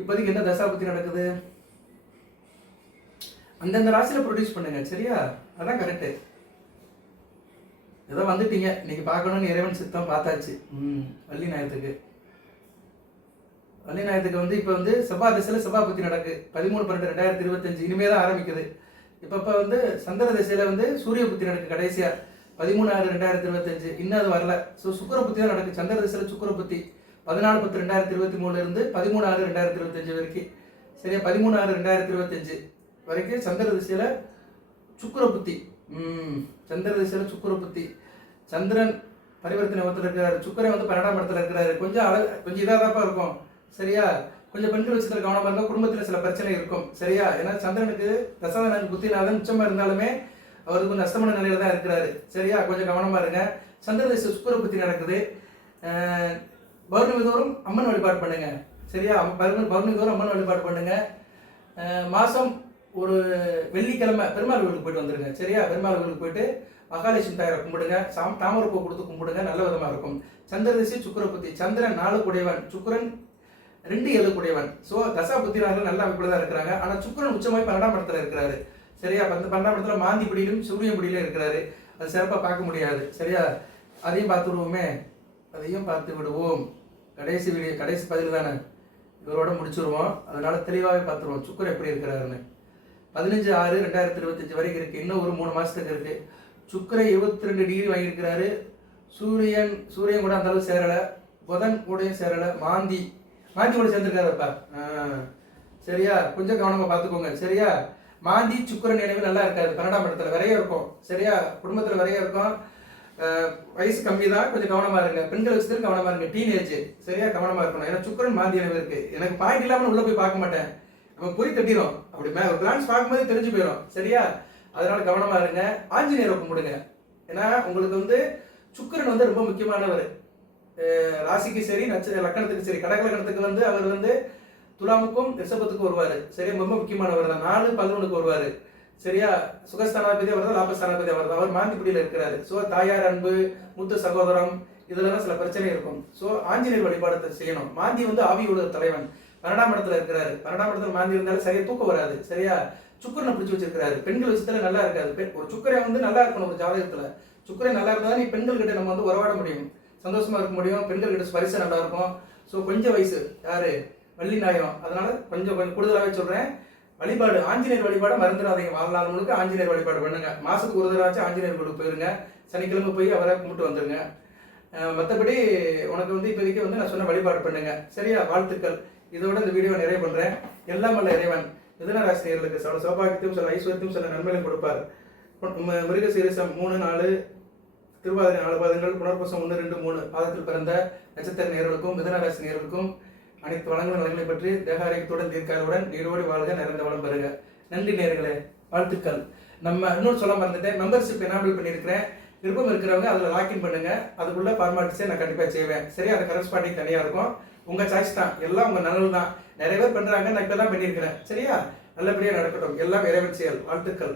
இப்போதைக்கு என்ன தசாபுத்தி நடக்குது அந்தந்த ராசியில் ப்ரொடியூஸ் பண்ணுங்க. சரியா? அதான் கரெக்டு. ஏதோ வந்துட்டீங்க இன்னைக்கு பார்க்கணும்னு இறைவன் சித்தம் பார்த்தாச்சு. வள்ளிநாயகத்துக்கு வந்து இப்போ வந்து செவ்வாய் திசையில் செவ்வாய் புத்தி நடக்கு. 13/12/2025 இனிமே தான் ஆரம்பிக்குது. இப்போ வந்து சந்திர திசையில் வந்து சூரிய புத்தி நடக்கு கடைசியாக 13/6/2025. இன்னும் அது வரல. ஸோ சுக்கர புத்தி தான் நடக்கு. சந்திர திசையில் சுக்கர புத்தி 14/10/2023 இருந்து 13/6/2025 வரைக்கும். சரியா? 13/6/2025 வரைக்கும் சந்திர திசையில் சுக்கர புத்தி. சந்திர திசையில் சுக்கர புத்தி. சந்திரன் பரிவர்த்தனை யோகத்தில் இருக்கிறாரு. சுக்கரன் வந்து 12ஆம் இடத்துல இருக்கிறாரு. கொஞ்சம் இதாக தான்ப்பா இருக்கும். சரியா? கொஞ்சம் பெண்கள் விஷயத்தில் கவனமாக இருந்தால் குடும்பத்தில் சில பிரச்சனை இருக்கும். சரியா? ஏன்னா சந்திரனுக்கு தசாதனன் புத்திநாதன் உச்சமாக இருந்தாலுமே அவருக்கு கொஞ்சம் அஸ்தமன நிலையில தான் இருக்கிறாரு. சரியா? கொஞ்சம் கவனமாக இருங்க. சந்திர திசை சுக்கர புத்தி நடக்குது. பௌர்ணமி தோறும் அம்மன் வழிபாடு பண்ணுங்க. சரியா? பௌர்ணமி தோறும் அம்மன் வழிபாடு பண்ணுங்க. மாதம் ஒரு வெள்ளிக்கிழமை பெருமாள் கோவிலுக்கு போயிட்டு வந்துடுங்க. சரியா? பெருமாள் கோவிலுக்கு போயிட்டு மகாலட்சுமி தாயாரை கும்பிடுங்க. தாமரைப்பூ கொடுத்து கும்பிடுங்க. நல்ல விதமாக இருக்கும். சந்திர திசை சுக்கர புத்தி. சந்திரன் 4 கூடையவன், சுக்கரன் 2 7 கூடையவன். ஸோ தசா புத்தினார்கள் நல்ல அமைப்பில் தான் இருக்கிறாங்க. ஆனால் சுக்கரன் உச்சமாய் 12ஆம் இடத்துல இருக்கிறாரு. சரியா? 12ஆம் இடத்துல மாந்தி பிடியிலும் சூரிய பிடியிலும் இருக்கிறாரு. அது சிறப்பாக பார்க்க முடியாது. சரியா? அதையும் பார்த்துடுவோமே. அதையும் பார்த்து விடுவோம். கடைசி பதில் தானே, இவரோட முடிச்சுடுவோம். அதனால தெளிவாகவே பார்த்துருவோம் சுக்கரன் எப்படி இருக்கிறாருன்னு. 15/6/2025 வரைக்கும் இருக்கு. இன்னும் ஒரு 3 மாசத்துக்கு இருக்கு. சுக்கரன் 22 டிகிரி வாங்கியிருக்கிறாரு. சூரியன் கூட அந்த அளவு சேரலை. புதன் கூடயும் சேரலை. மாந்தி கூட சேர்ந்துருக்காருப்பா. சரியா? கொஞ்சம் கவனமாக பார்த்துக்கோங்க. சரியா? மாந்தி சுக்கரன் நினைவு நல்லா இருக்காது. 12ஆம் இடத்துல விரைய இருக்கும். சரியா? குடும்பத்தில் விரைய இருக்கும். வயசு கம்மி தான். கொஞ்சம் கவனமாக இருங்க. பெண்கள் விஷயத்தில் கவனமாக இருங்க. டீனேஜ். சரியா? கவனமாக இருக்கணும். ஏன்னா சுக்கரன் மாந்தி நினைவு இருக்கு. எனக்கு பாயிண்ட் இல்லாமல் உள்ள போய் பார்க்க மாட்டேன். நம்ம பொறி தட்டிடும். அப்படி ஒரு பிளான்ஸ் பார்க்கும்போது தெரிஞ்சு போயிடும். சரியா? அதனால கவனமா இருங்க. ஆஞ்சநேயரை கும்பிடுங்க. ஏன்னா உங்களுக்கு வந்து சுக்கிரன் வந்து ரொம்ப முக்கியமானவர். ராசிக்கு சரி, லக்கணத்துக்கு சரி. கடக லக்கணத்துக்கு வந்து அவர் வந்து துலாமுக்கும் ரிஷபத்துக்கும் வருவார். சரியா? ரொம்ப முக்கியமானவர் தான். 4-11க்கு வருவார். சரியா? சுகஸ்தானாதிபதி அவர் தான், லாபஸ்தானாதிபதி அவர் தான். அவர் மாந்திப்பிடியில் இருக்கிறாரு. ஸோ தாயார் அன்பு, மூத்த சகோதரம், இதுலலாம் சில பிரச்சனை இருக்கும். ஸோ ஆஞ்சநேயர் வழிபாடு செய்யணும். மாந்தி வந்து ஆவியோட தலைவன், 12ஆம் இடத்துல இருக்கிறாரு. 12ஆம் இடத்துல மாந்தி இருந்தாலும் சரியா தூக்கம் வராது. சரியா சுக்கரனை பிடிச்சி வச்சிருக்காரு. பெண்கள் விஷயத்துல நல்லா இருக்காது. ஒரு சுக்கரன் வந்து நல்லா இருக்கணும் ஒரு ஜாதகத்துல. சுக்கரன் நல்லா இருந்தா நீ பெண்கள் கிட்ட நம்ம வந்து உறவாட முடியும், சந்தோஷமா இருக்க முடியும். பெண்கள் கிட்ட ஸ்பரிசம் நல்லா இருக்கும். ஸோ கொஞ்சம் வயசு யாரு வள்ளி நாயம், அதனால கொஞ்சம் கூடுதலாகவே சொல்றேன். வழிபாடு ஆஞ்சநேயர் வழிபாடு மறந்துடாதீங்க. வாழ்நாள் முழுக்க ஆஞ்சநேயர் வழிபாடு பண்ணுங்க. மாசத்துக்கு ஒரு தடவை ஆஞ்சநேயர் கோயிலுக்கு போயிருங்க. சனிக்கிழமை போய் அவரை கும்பிட்டு வந்துருங்க. மற்றபடி உனக்கு வந்து இப்போதைக்கு வந்து நான் சொன்ன வழிபாடு பண்ணுங்க. சரியா? வாழ்த்துக்கள். இதோட இந்த வீடியோ நிறைவு பண்றேன். எல்லாம் வல்ல இறைவன் மிதுன ராசினியர்களுக்கு சில சௌபாகியத்தையும் சில ஐஸ்வர்யத்தையும் சில நன்மையும் கொடுப்பார். மிருகசீரிசம் 3, 4, திருவாதிரை 4 பாதங்கள், புனர்பூசம் 1, 2, 3 பாதத்தில் பிறந்த நட்சத்திர நேயர்களுக்கும் மிதுன ராசி நேயர்களுக்கும் அனைத்து வளங்களும் நலங்களை பற்றி தேக ஆரோக்கியத்துடன் தீர்க்காயுடன் நீரோடி வாழ்க, நிறைந்த வளம் பெறுக. நன்றி நேயர்களே, வாழ்த்துக்கள். நம்ம இன்னொரு சொல்ல மறந்துட்டேன், மெம்பர்ஷிப் எனாபிள் பண்ணியிருக்கிறேன். விருப்பம் இருக்கிறவங்க அதில் லாக்இன் பண்ணுங்க. அதுக்குள்ள ஃபார்மாலிட்டிஸை நான் கண்டிப்பாக செய்வேன். சரியா? அந்த கரஸ்பாண்டிங் தனியாக இருக்கும். உங்க சாய்ஸ் தான், எல்லாம் உங்க நல்லது தான். நிறைய பேர் பண்றாங்க, நான் இப்போ தான் பண்ணியிருக்கிறேன். சரியா? நல்லபடியாக நடக்கட்டும். எல்லாம் இறைவன் செயல். வாழ்த்துக்கள்.